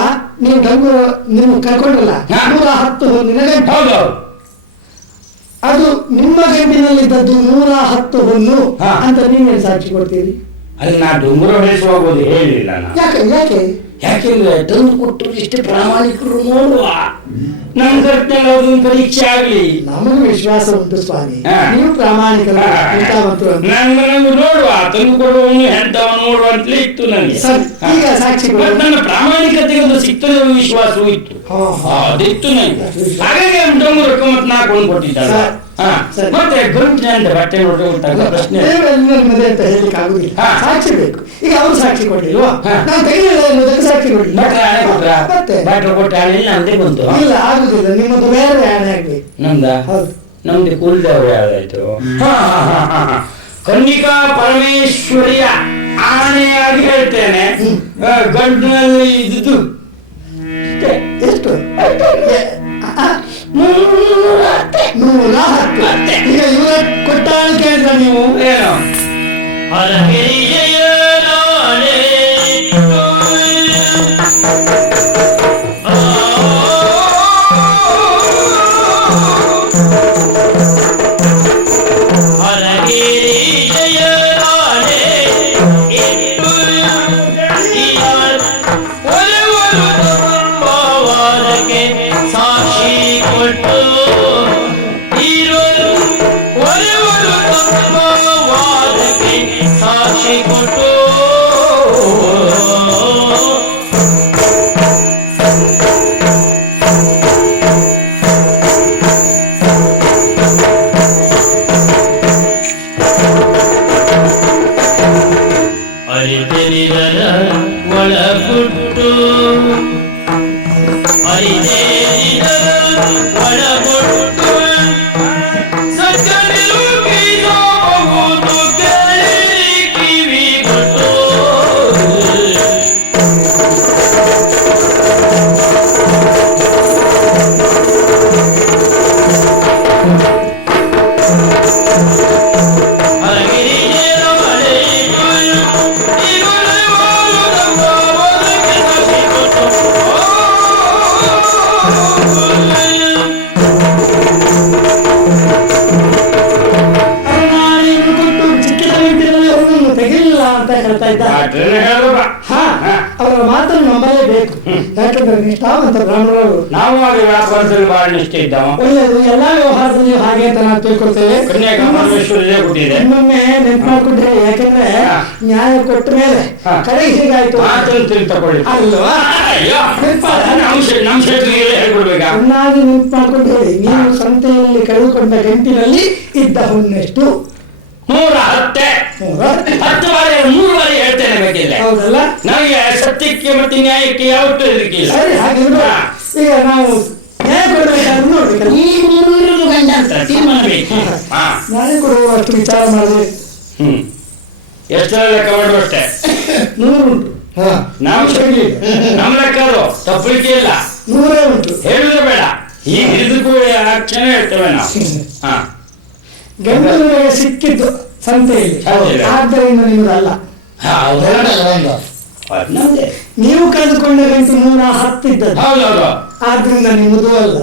ನೀವು ಗಂಟು ನೀವು ಕಳ್ಕೊಂಡ್ರಲ್ಲ, 110 ಹೊನ್ನಿನ ಗಂಟು. ಹೌದು. ಅದು ನಿಮ್ಮ ಗಂಟಿನಲ್ಲಿದ್ದದ್ದು 110 ಹೊನ್ನು ಅಂತ ನೀವೇನು ಸಾಕ್ಷಿ ಕೊಡ್ತೀರಿ? ಅಲ್ಲಿ ನಾ ಡುಂಗುರ ಹೊಡೆಸುವ ಹೋಗೋದು ಹೇಳಿಲ್ಲ ನಾನು. ಯಾಕೆ? ಯಾಕೆಂದ್ರೆ ತಂದು ಕೊಟ್ಟು ಇಷ್ಟೇ ಪ್ರಾಮಾಣಿಕರು ನೋಡುವ, ನಮ್ಮ ಕರ್ತನಲ್ಲಿ ಅದೊಂದು ಪರೀಕ್ಷೆ ಆಗ್ಲಿ. ನಮಗೆ ವಿಶ್ವಾಸ ಉಂಟು ಸ್ವಾಮಿ, ನೀವು ಪ್ರಾಮಾಣಿಕರು, ನಿಷ್ಠಾವಂತರು. ನಮ್ಗೆ ನೋಡುವ, ತಂದು ಕೊಡುವವನು ಎಂತವ ನೋಡುವ ಅಂತಲೇ ಇತ್ತು ನನಗೆ. ಈಗ ಸಾಕ್ಷಿ ನನ್ನ ಪ್ರಾಮಾಣಿಕತೆಗೆ ಒಂದು ಸಿಗ್ತದೆ ವಿಶ್ವಾಸವೂ ಇತ್ತು. ಅದಿತ್ತು ನನಗೆ. ಹಾಗಾಗಿ ಡುಂಗುರ ಮತ್ತೆ ನಾಲ್ಕೊಂಡು ಕೊಟ್ಟಿದ್ದಾರೆ. ಮತ್ತೆ ಗಂಟಿನ ಅಂತ ಬಟ್ಟೆ ನೋಡುವಂತ ಪ್ರಶ್ನೆ ಅಂತ ಹೇಳಿಕ್ಕೆ ಆಗುದಿಲ್ಲ. ಸಾಕ್ಷಿ ಬೇಕು. ಈಗ ಅವರು ಸಾಕ್ಷಿ ಕೊಟ್ಟಿಲ್ವಾ? ನಾವು ತೆಗೆದಿಲ್ಲ ಎನ್ನುವುದಕ್ಕೆ ಸಾಕ್ಷಿ ಕೊಟ್ಟಿಲ್ಲ. ಬ್ಯಾಟ್ರಿ ಕೊಟ್ಟ ಹಣೆ ನಂದೇ ಬಂತು. ಇಲ್ಲ, ಆಗುದಿಲ್ಲ. ನಿಮ್ಮದು ಬೇರೆ ಹಣೆ ಆಗ್ಬೇಕು. ನಮ್ದ? ಹೌದು. ನಮ್ದು ಕುಲದೇವರು ಯಾವ್ದಾಯ್ತು? ಕನ್ನಿಕಾ ಪರಮೇಶ್ವರಿಯ ಆಣೆಯಾಗಿ ಹೇಳ್ತೇನೆ, ಗಂಟಿನಲ್ಲಿ ಇದ್ದು ಎಷ್ಟು? 110. ಈಗ ಇವರ ಕೊಟ್ಟಾಣ ಕೇಳಿದ್ರ ನೀವು? ಏನು What ಅವರ ಮಾತನ್ನು ನಂಬಲೇಬೇಕು. ಯಾಕಂದ್ರೆ ನಿಷ್ಠಾವಂತ ಬ್ರಾಹ್ಮಣರು. ನಾವು ಆಗ ವ್ಯಾಪಾರದಲ್ಲಿ ಬಹಳ ನಿಷ್ಠೆ ಇದ್ದಾವ. ಒಳ್ಳೆಯದು, ಎಲ್ಲಾ ವ್ಯವಹಾರದಲ್ಲಿ ಹಾಗೆ ಅಂತ ನಾವು ತಿಳ್ಕೊಳ್ತೇವೆ. ಕನ್ಯಾಕುಮಾರೇಶ್ವರೇ ಕೊಟ್ಟಿದೆ. ಇನ್ನೊಮ್ಮೆ ನೆನ್ಪು ಮಾಡ್ಕೊಂಡ್ರೆ, ಯಾಕಂದ್ರೆ ನ್ಯಾಯ ಕೊಟ್ಟ ಮೇಲೆ ಕಡೆಗೆ ಹೀಗಾಯ್ತು ತಗೊಳ್ಳಿ ಅಲ್ವಾ? ನಮ್ಮ ಕ್ಷೇತ್ರಕ್ಕೆ ಹೇಳ್ಕೊಡ್ಬೇಕಾ? ಚೆನ್ನಾಗಿ ನೆನ್ಪು ಮಾಡ್ಕೊಂಡು ಹೇಳಿ. ನೀವು ಸಂತೆಯಲ್ಲಿ ಕಳೆದುಕೊಂಡ ಗಂಟಿನಲ್ಲಿ ಇದ್ದ ಹುಣ್ಣೆಷ್ಟು? 110 ಬಾರಿ 3 ಬಾರಿ ಹೇಳ್ತೇನೆ ಬೇಕಿಲ್ಲ. ಹೌದಲ್ಲ? ನನಗೆ ಸತ್ಯಕ್ಕೆ ಮತ್ತೆ ನ್ಯಾಯಕ್ಕೆ ಯಾವತ್ತೂ ಇದಕ್ಕಿಲ್ಲ. ಸರಿ, ಹಾಗಿದ್ರೆ ಈಗ ನಾವು ನ್ಯಾಯ ಕೊಡಬೇಕಾದ್ರೆ ನೋಡ್ಬೇಕಲ್ಲ. ಈ ಗಂಡ ಅಂತ ತೀರ್ಮಾನ ಬೇಕು. ನ್ಯಾಯ ಕೊಡುವಷ್ಟು ವಿಚಾರ ಮಾಡಿದ್ರೆ ಎಷ್ಟೆಲ್ಲ ಲೆಕ್ಕ ಮಾಡುವ ಅಷ್ಟೇ. 100 ಉಂಟು. ನಮ್ಮ ಲೆಕ್ಕ ಅದು ತಪ್ಪಲಿಕ್ಕೆ ಇಲ್ಲ. 100 ಉಂಟು. ಹೇಳುದೇ ಬೇಡ. ಈ ಇದಕ್ಕೂ ಕ್ಷಣ ಹೇಳ್ತೇವೆ ನಾವು. ಗಂಟಲು ಸಿಕ್ಕಿದ್ದು ಸಂತೆಯಲ್ಲಿ, ಆದ್ದರಿಂದ ನಿಮ್ಮದಲ್ಲ. ನೀವು ಕಳೆದುಕೊಂಡ ಗಂಟು 110 ಇದ್ದದ್ದು, ಆದ್ರಿಂದ ನಿಮ್ಮದು ಅಲ್ಲ.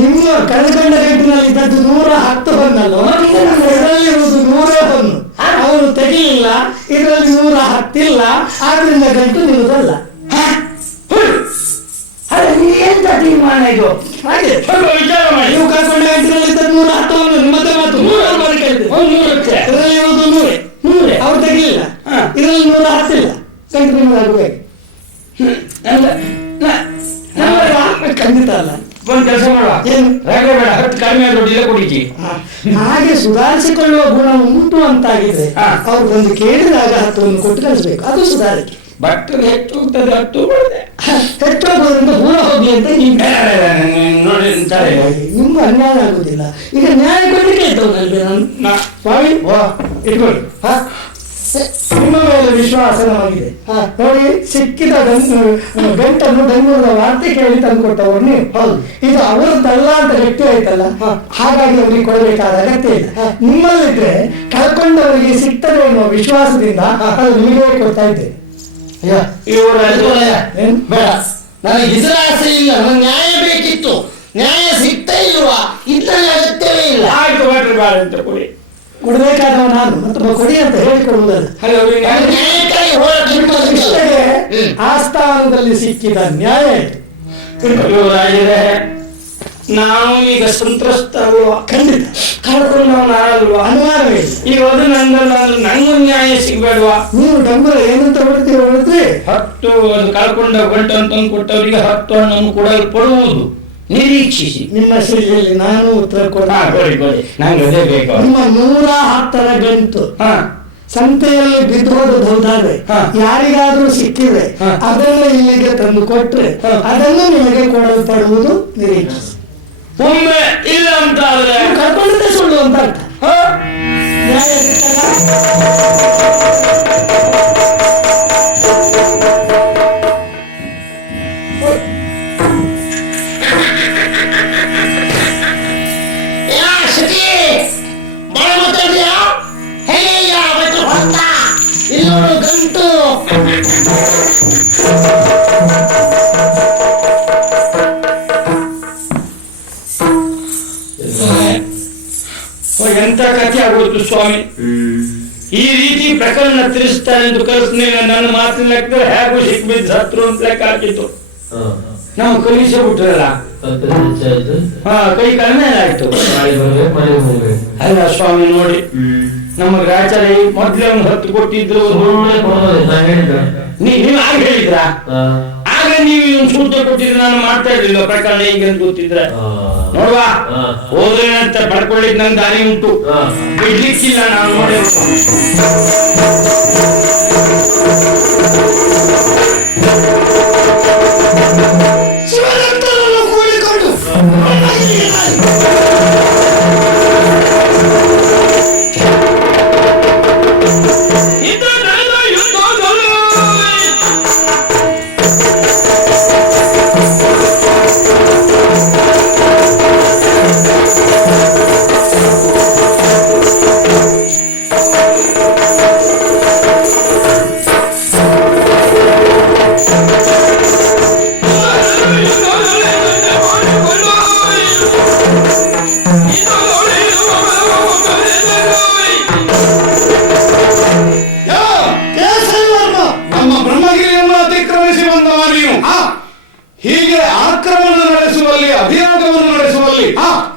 ನಿಮ್ಮ ಕಳೆದುಕೊಂಡ ಗಂಟಿನಲ್ಲಿ ಇದ್ದದ್ದು 110 ಹೊನ್ನಲ್ಲ. ಇದರಲ್ಲಿರುವುದು 100 ಹೊನ್ನು. ಅವರು ತೆಗಿಲಿಲ್ಲ, ಇದರಲ್ಲಿ 110 ಇಲ್ಲ, ಆದ್ರಿಂದ ಗಂಟು ನಿಮ್ಮದಲ್ಲ. ಎಂತ ತೀರ್ಮಾನ ಇದು? ಹಾಗೆ ವಿಚಾರ ಮಾಡಿ. ನೀವು ಕಳ್ಕೊಂಡ ಗಂಟಿನಲ್ಲಿ ಇದ್ದದ್ದು 110 ನಿಮ್ಮದೇ ಮಾತು. 100 ಇದರಲ್ಲಿರುವುದು 100. ಅವ್ರು ತೆಗಿಲಿಲ್ಲ, ಇದರಲ್ಲಿ 110 ಇಲ್ಲ, ಗಂಟು ನಿಮ್ಮದಾಗಬೇಕು. ಖಂಡಿತ ಅಲ್ಲ. ಒಂದು ಕೆಲಸ ಮಾಡುವ, ಬೇಡ 10 ಕಡಿಮೆ ದುಡ್ಡಿಲ್ಲ ಕೊಡಿತಿ. ಹಾಗೆ ಸುಧಾರಿಸಿಕೊಳ್ಳುವ ಗುಣ ಉಂಟು ಅಂತಾಗಿದೆ. ಅವ್ರಿಗೊಂದು ಕೇಳಿದಾಗ 10 ಕೊಟ್ಟು ಕಳಿಸ್ಬೇಕು, ಅದು ಸುಧಾರಿಕೆ. ಬಟ್ಟಲು ಹೆಚ್ಚು ಹೋಗ್ತದೆ, 10 ಮಾಡಿದೆ ಹೆಚ್ಚೋದ್ರಿಂದ ದೂರ ಹೋಗಿ ಅಂತ ನೋಡಿ ನಿಮ್ಗೆ ಅನ್ಯಾಯ ಆಗುದಿಲ್ಲ. ಈಗ ನ್ಯಾಯ ಕೊಡ್ಲಿಕ್ಕೆ ಇದ್ದವನಲ್ವೇ ನಾನು ಸ್ವಾಮಿ ಇಟ್ಕೊಳ್ಳಿ. ನಿಮ್ಮ ಮೇಲೆ ವಿಶ್ವಾಸ ನಮಗಿದೆ. ನೋಡಿ, ಸಿಕ್ಕಿದ ಗಂಟನ್ನು ಬೆಂಗಳೂರಿನ ವಾರ್ತೆ ಕೇಳಿ ತಂದುಕೊಟ್ಟವರು ನೀವು. ಹೌದು, ಇದು ಅವರದ್ದಲ್ಲ ಅಂತ ಗಟ್ಟಿ ಆಯ್ತಲ್ಲ, ಹಾಗಾಗಿ ಅವರಿಗೆ ಕೊಡಬೇಕಾದ ಅಗತ್ಯ ಇಲ್ಲ. ನಿಮ್ಮಲ್ಲಿದ್ರೆ ಕಳ್ಕೊಂಡವರಿಗೆ ಸಿಗ್ತದೆ ಎನ್ನುವ ವಿಶ್ವಾಸದಿಂದ ಅದು ನಿಮಗೆ ಕೊಡ್ತಾ ಇದ್ದೇನೆ. ಬೇಡ, ನನಗೆ ಇದರ ಆಸೆ ಇಲ್ಲ. ನನಗೆ ನ್ಯಾಯ ಬೇಕಿತ್ತು, ನ್ಯಾಯ ಸಿಗ್ತಾ ಇಲ್ವಾ? ಇದ್ರಲ್ಲಿ ಅಗತ್ಯವೇ ಇಲ್ಲ. ಆಯ್ತು, ಬಾಟ್ರಿ ಬಾಳ ಅಂತ ಕೊಡಿ. ಕೊಡಬೇಕಾದವ ನಾನು, ಮತ್ತೊಬ್ಬ ಕೊಡಿ ಅಂತ ಹೇಳಿಕೊಡುವುದಲ್ಲ. ಆಸ್ಥಾನದಲ್ಲಿ ಸಿಕ್ಕಿದ ನ್ಯಾಯ ರಾಜರೇ, ನಾವು ಈಗ ಸಂತ್ರಸ್ತ ಅಲ್ವಾ? ಖಂಡಿತ ಕಳ್ಕೊಂಡವನಾರಲ್ವಾ? ಅನಿವಾರ್ಯವೇ. ಈಗ ಅದು ನಂದಲ್ಲ ಅಂದ್ರೆ ನಂಗೂ ನ್ಯಾಯ ಸಿಗ್ಬೇಡ್ವಾ? ನೀವು ಡಂಬರ ಏನಂತ ಹೊಡ್ತೀರಿ? 10 ಒಂದು ಕಳ್ಕೊಂಡ ಗಂಟೆ ಅಂತ ಕೊಟ್ಟವರಿಗೆ 10 ಹಣ್ಣನ್ನು ಕೂಡ ಕೊಡುವುದು ನಿರೀಕ್ಷಿಸಿ. ನಿಮ್ಮ ಶೈಲಿಯಲ್ಲಿ ನಾನು ಉತ್ತರ ಕೊಡಿ. ನಂಗೆ ಅದೇ ಬೇಕು. ನಿಮ್ಮ 110 ಗಂಟು ಸಂತೆಯಲ್ಲಿ ಬಿದ್ದು ಹೋದಾದ್ರೆ ಯಾರಿಗಾದ್ರೂ ಸಿಕ್ಕಿದ್ರೆ ಅದನ್ನು ಇಲ್ಲಿಗೆ ತಂದು ಕೊಟ್ರೆ ಅದನ್ನು ನಿಮಗೆ ಕೊಡಲ್ಪಡುವುದು ನಿರೀಕ್ಷಿಸಿ. ಒಮ್ಮೆ ಇಲ್ಲ ಅಂತ ಆದ್ರೆ ಕರ್ಕೊಂಡೇ ಸುಳ್ಳು ಅಂತ ಅರ್ಥ. ನ್ಯಾಯ ಗಂಟು ಎಂತ ಕಥೆ ಆಗೋದು ಸ್ವಾಮಿ. ಈ ರೀತಿ ಪ್ರಕರಣ ತಿಳಿಸ್ತಾನೆ ಎಂದು ಕಳಿಸ್ನೇ ನನ್ನ ಮಾತಿನ ಲೆಕ್ಕ ಹೇಗೂ ಸಿಕ್ಬಿದ್ದು ಸತ್ರು ಅಂತ ಲೆಕ್ಕ ಹಾಕಿತ್ತು. ನಾವು ಕಲಿಸೇ ಬಿಟ್ರಲ್ಲ, ಕೈ ಕಡಿಮೆ ಆಯ್ತು. ಅಲ್ಲ ಸ್ವಾಮಿ, ನೋಡಿ ನಮ್ಮ ಗ್ರಾಚಾರಿ ಮೊದ್ಲೇ ಒಂದು 10 ಕೊಟ್ಟಿದ್ರು. ನೀವು ಆಗ ಹೇಳಿದ್ರ, ಆಗ ನೀವು ಇದೊಂದು ಸೂತ್ರ ಕೊಟ್ಟಿದ್ರೆ ನಾನು ಮಾಡ್ತಾ ಇರ್ಲಿಲ್ಲ ಪ್ರಕರಣ ಈಗ ಅಂತ ಗೊತ್ತಿದ್ರೆ. ನೋಡುವ, ಹೋದ್ರೆ ಅಂತ ಪಡ್ಕೊಳ್ಳಿಕ್ ನಂಗೆ ದಾರಿ ಉಂಟು, ಬಿಡ್ಲಿಕ್ಕಿಲ್ಲ ನಾನು ನೋಡಿ.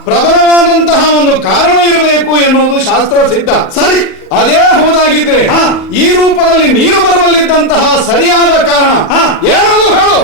ಪ್ರಬಲವಾದಂತಹ ಒಂದು ಕಾರಣ ಇರಬೇಕು ಎನ್ನುವುದು ಶಾಸ್ತ್ರ ಸಿದ್ಧ. ಸರಿ, ಅದೇ ಹೋದಾಗಿದ್ರೆ ಈ ರೂಪದಲ್ಲಿ ನೀರು ಬರಲಿದ್ದಂತಹ ಸರಿಯಾದ ಕಾರಣ ಏನು ಹೇಳು.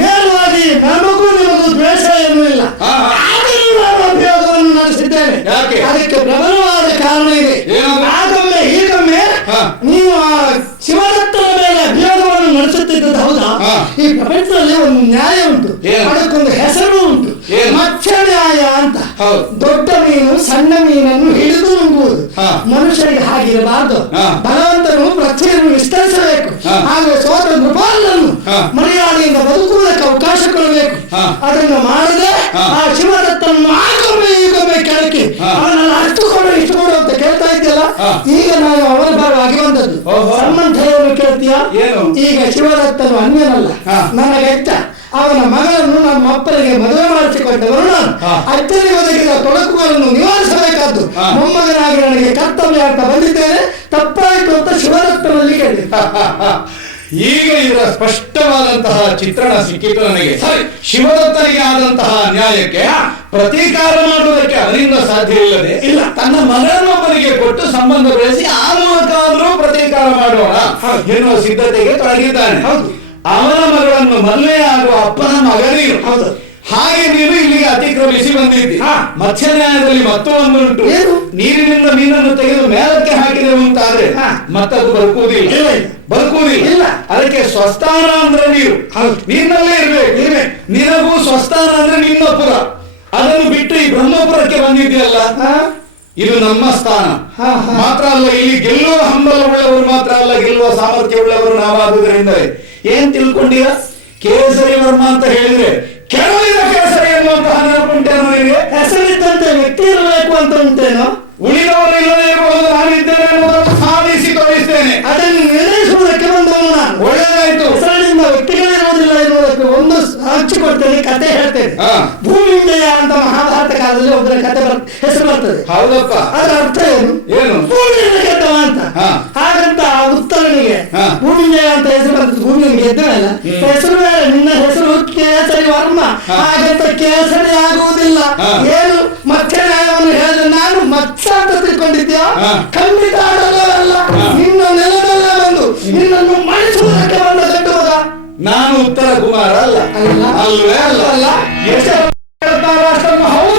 ನೇರವಾಗಿ ನಮಗೂ ನಿಮಗೂ ದ್ವೇಷ ಏನೂ ಇಲ್ಲ. ಆದರೂ ನಾನು ಅಭಿಯೋಗವನ್ನು ನಡೆಸಿದ್ದೇನೆ. ಅದಕ್ಕೆ ಪ್ರಬಲವಾದ ಕಾರಣ ಇದೆ. ಆಗೊಮ್ಮೆ ಈಗೊಮ್ಮೆ ನೀವು ಆ ಶಿವದತ್ತನ ಮೇಲೆ ಅಭಿಯೋಗವನ್ನು ನಡೆಸುತ್ತಿದ್ದದ್ದು ಹೌದಾ? ಈ ಪ್ರಪಂಚದಲ್ಲಿ ಒಂದು ನ್ಯಾಯ ಉಂಟು, ಅದಕ್ಕೊಂದು ಹೆಸರು ಉಂಟು, ಮತ್ಸ್ಯ ನ್ಯಾಯ ಅಂತ. ದೊಡ್ಡ ಮೀನು ಸಣ್ಣ ಮೀನನ್ನು ಹಿಡಿದು ನುಂಗುವುದು. ಮನುಷ್ಯರಿಗೆ ಹಾಗಿರಬಾರದು. ಭಗವಂತನು ಪ್ರತಿಯನ್ನು ವಿಸ್ತರಿಸಬೇಕು. ಹಾಗೆ ಸೋತ ನೃಪಾಲನ್ನು ಮರ್ಯಾದೆಯಿಂದ ಬದುಕುವುದಕ್ಕೆ ಅವಕಾಶ ಕೊಡಬೇಕು. ಅದನ್ನು ಮಾಡದೆ ಆ ಶಿವದತ್ತನನ್ನು ಆಗೊಮ್ಮೆ ಈಗೊಮ್ಮೆ ಕೆಳಕ್ಕೆ ಅವನನ್ನು ಅಷ್ಟು ಕೊಡು ಇಷ್ಟು ಕೊಡು ಅಂತ ಕೇಳ್ತಾ ಇದ್ದಲ್ಲ. ಈಗ ನಾವು ಅವರ ಭಾಗವಾಗಿ ಬಂದದ್ದು. ಸಂಬಂಧವನ್ನು ಕೇಳ್ತೀಯ? ಈಗ ಶಿವದತ್ತನು ಅನ್ಯನಲ್ಲ, ನನ್ನ ವೆಚ್ಚ. ಅವನ ಮಗಳನ್ನು ನಮ್ಮ ಅಪ್ಪನಿಗೆ ಮದುವೆ ಮಾಡಿಸಿಕೊಂಡವರು ನಾನು. ಅಚ್ಚರಿಗೆ ಒದಗಿದ ತೊಡಕುಗಳನ್ನು ನಿವಾರಿಸಬೇಕಾದ್ದು ಮೊಮ್ಮಗನಾಗಿ ನನಗೆ ಕರ್ತವ್ಯ ಅಂತ ಬಂದಿದ್ದೇನೆ. ತಪ್ಪಾಯಿತು ಅಂತ ಶಿವದತ್ತನಲ್ಲಿ ಕೇಳಿದೆ. ಈಗ ಇದರ ಸ್ಪಷ್ಟವಾದಂತಹ ಚಿತ್ರಣ ಸಿಕ್ಕಿತು ನನಗೆ. ಶಿವದತ್ತನಿಗೆ ಆದಂತಹ ನ್ಯಾಯಕ್ಕೆ ಪ್ರತೀಕಾರ ಮಾಡುವುದಕ್ಕೆ ಅದರಿಂದ ಸಾಧ್ಯ ಇಲ್ಲದೆ ತನ್ನ ಮಗನೊಬ್ಬನಿಗೆ ಕೊಟ್ಟು ಸಂಬಂಧ ಬೆಳೆಸಿ ಆ ಮೂಲಕ ಆದರೂ ಪ್ರತೀಕಾರ ಮಾಡೋಣ ಎನ್ನುವ ಸಿದ್ಧತೆಗೆ ತೊಡಗಿದ್ದಾನೆ. ಅವನ ಮಗಳನ್ನು ಮಲ್ಲೆ ಆಗುವ ಅಪ್ಪನ ಮಗ ನೀನು. ಹಾಗೆ ನೀನು ಇಲ್ಲಿಗೆ ಅತಿಕ್ರಮಿಸಿ ಬಂದಿದ್ದಿ. ಮತ್ಸ್ಯ ನ್ಯಾಯದಲ್ಲಿ ಮತ್ತೊಂದು ಉಂಟು. ನೀರಿನಿಂದ ಮೀನನ್ನು ತೆಗೆದು ಮೇಲಕ್ಕೆ ಹಾಕಿದೆ ಅಂತಾದ್ರೆ ಮತ್ತದು ಬದುಕುವುದಿಲ್ಲ. ಅದಕ್ಕೆ ಸ್ವಸ್ಥಾನ ಅಂದ್ರೆ ನೀರು, ನೀರಿನಲ್ಲೇ ಇರ್ಬೇಕು. ನಿನಗೂ ಸ್ವಸ್ಥಾನ ಅಂದ್ರೆ ನಿನ್ನ ಪುರ. ಅದನ್ನು ಬಿಟ್ಟು ಈ ಬ್ರಹ್ಮಪುರಕ್ಕೆ ಬಂದಿದೆಯಲ್ಲ, ಇದು ನಮ್ಮ ಸ್ಥಾನ ಮಾತ್ರ ಅಲ್ಲ. ಇಲ್ಲಿ ಗೆಲ್ಲುವ ಹಂಬಲವುಳ್ಳವರು ಮಾತ್ರ ಅಲ್ಲ, ಗೆಲ್ಲುವ ಸಾಮರ್ಥ್ಯವುಳ್ಳವರು ನಾವಾದುದರಿಂದಲೇ ಏನ್ ತಿಳ್ಕೊಂಡಿರ? ಕೇಸರಿ ವರ್ಮ ಅಂತ ಹೇಳಿದ್ರೆ ಕೆಳಗಿನ ಕೇಸರಿ ಅನ್ನುವಂತಹ ನೆನಪುಂಟೇನೋ ನಿನಗೆ? ಹೆಸರಿದ್ದಂತೆ ವ್ಯಕ್ತಿ ಇರಬೇಕು ಅಂತ ಉಂಟೇನೋ? ಉಳಿದವರು ಇಲ್ಲದೆ ಇರಬಹುದು, ನಾನಿದ್ದೇನೆ ಅನ್ನೋದನ್ನು ಸಾಧಿಸಿ ತೋರಿಸ್ತೇನೆ. ಅದನ್ನು ನಿರ್ಣಯಿಸುವುದಕ್ಕೆ ಬಂದವನು ನಾನು. ಒಳ್ಳೆದಾಯ್ತು. ಹೆಸರಿನಿಂದ ವ್ಯಕ್ತಿಗಳಿರುವುದಿಲ್ಲ ಎನ್ನುವುದಕ್ಕೆ ಒಂದು ಹಂಚಿಕೊಡ್ತೇನೆ, ಕತೆ ಹೇಳ್ತೇನೆ. ಭೂಮಿಂಜಯ ಅಂತ ಮಹಾಭಾರತ ಕಾಲದಲ್ಲಿ ಒಬ್ಬರ ಕತೆ ಹೆಸರು ಬರ್ತದೆ. ಹೌದಪ್ಪ. ಅದರ ಅರ್ಥ ಏನು? ಭೂಮಿಯಿಂದ ಗೆದ್ದವ ಅಂತ. ಹಾಗಂತ ಉತ್ತರನಿಗೆ ಭೂಮಿಂಜಯ ಅಂತ ಹೆಸರು ಬರ್ತದೆ. ಭೂಮಿಯನ್ನು ಗೆದ್ದವಲ್ಲ, ಹೆಸರು ಬೇರೆ. ನಿನ್ನ ಹೆಸರು ಕೇಸರಿ ವರ್ಮ, ಹಾಗಂತ ಕೇಸರಿ ಆಗುವುದಿಲ್ಲ. ಏನು ಮತ್ಸ್ಯ ನ್ಯಾಯವನ್ನು ಹೇಳಿದ್ರೆ ನಾನು ಮತ್ಸ್ಯ ಅಂತ ತಿಳ್ಕೊಂಡಿದ್ಯಾ? ಖಂಡಿತ ಆಡಲ್ಲ. ನಿನ್ನ ನೆಲದಲ್ಲೇ ಬಂದು ನಿನ್ನನ್ನು ಮಣಿಸುವುದಕ್ಕೆ ಬಂದ ಗಂಡು ಮಗ ನಾನು. ಉತ್ತರ ಕುಮಾರ ಅಲ್ಲ, ಅಲ್ವೇ ಅಲ್ಲ. ಎಷ್ಟು ಅಷ್ಟನ್ನು ಹೌದು.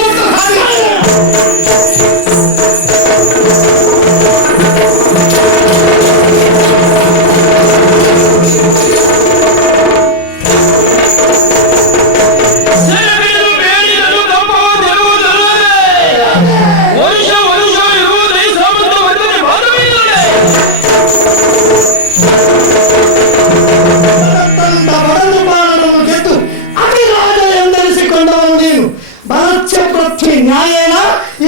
ನ್ಯಾಯೇನ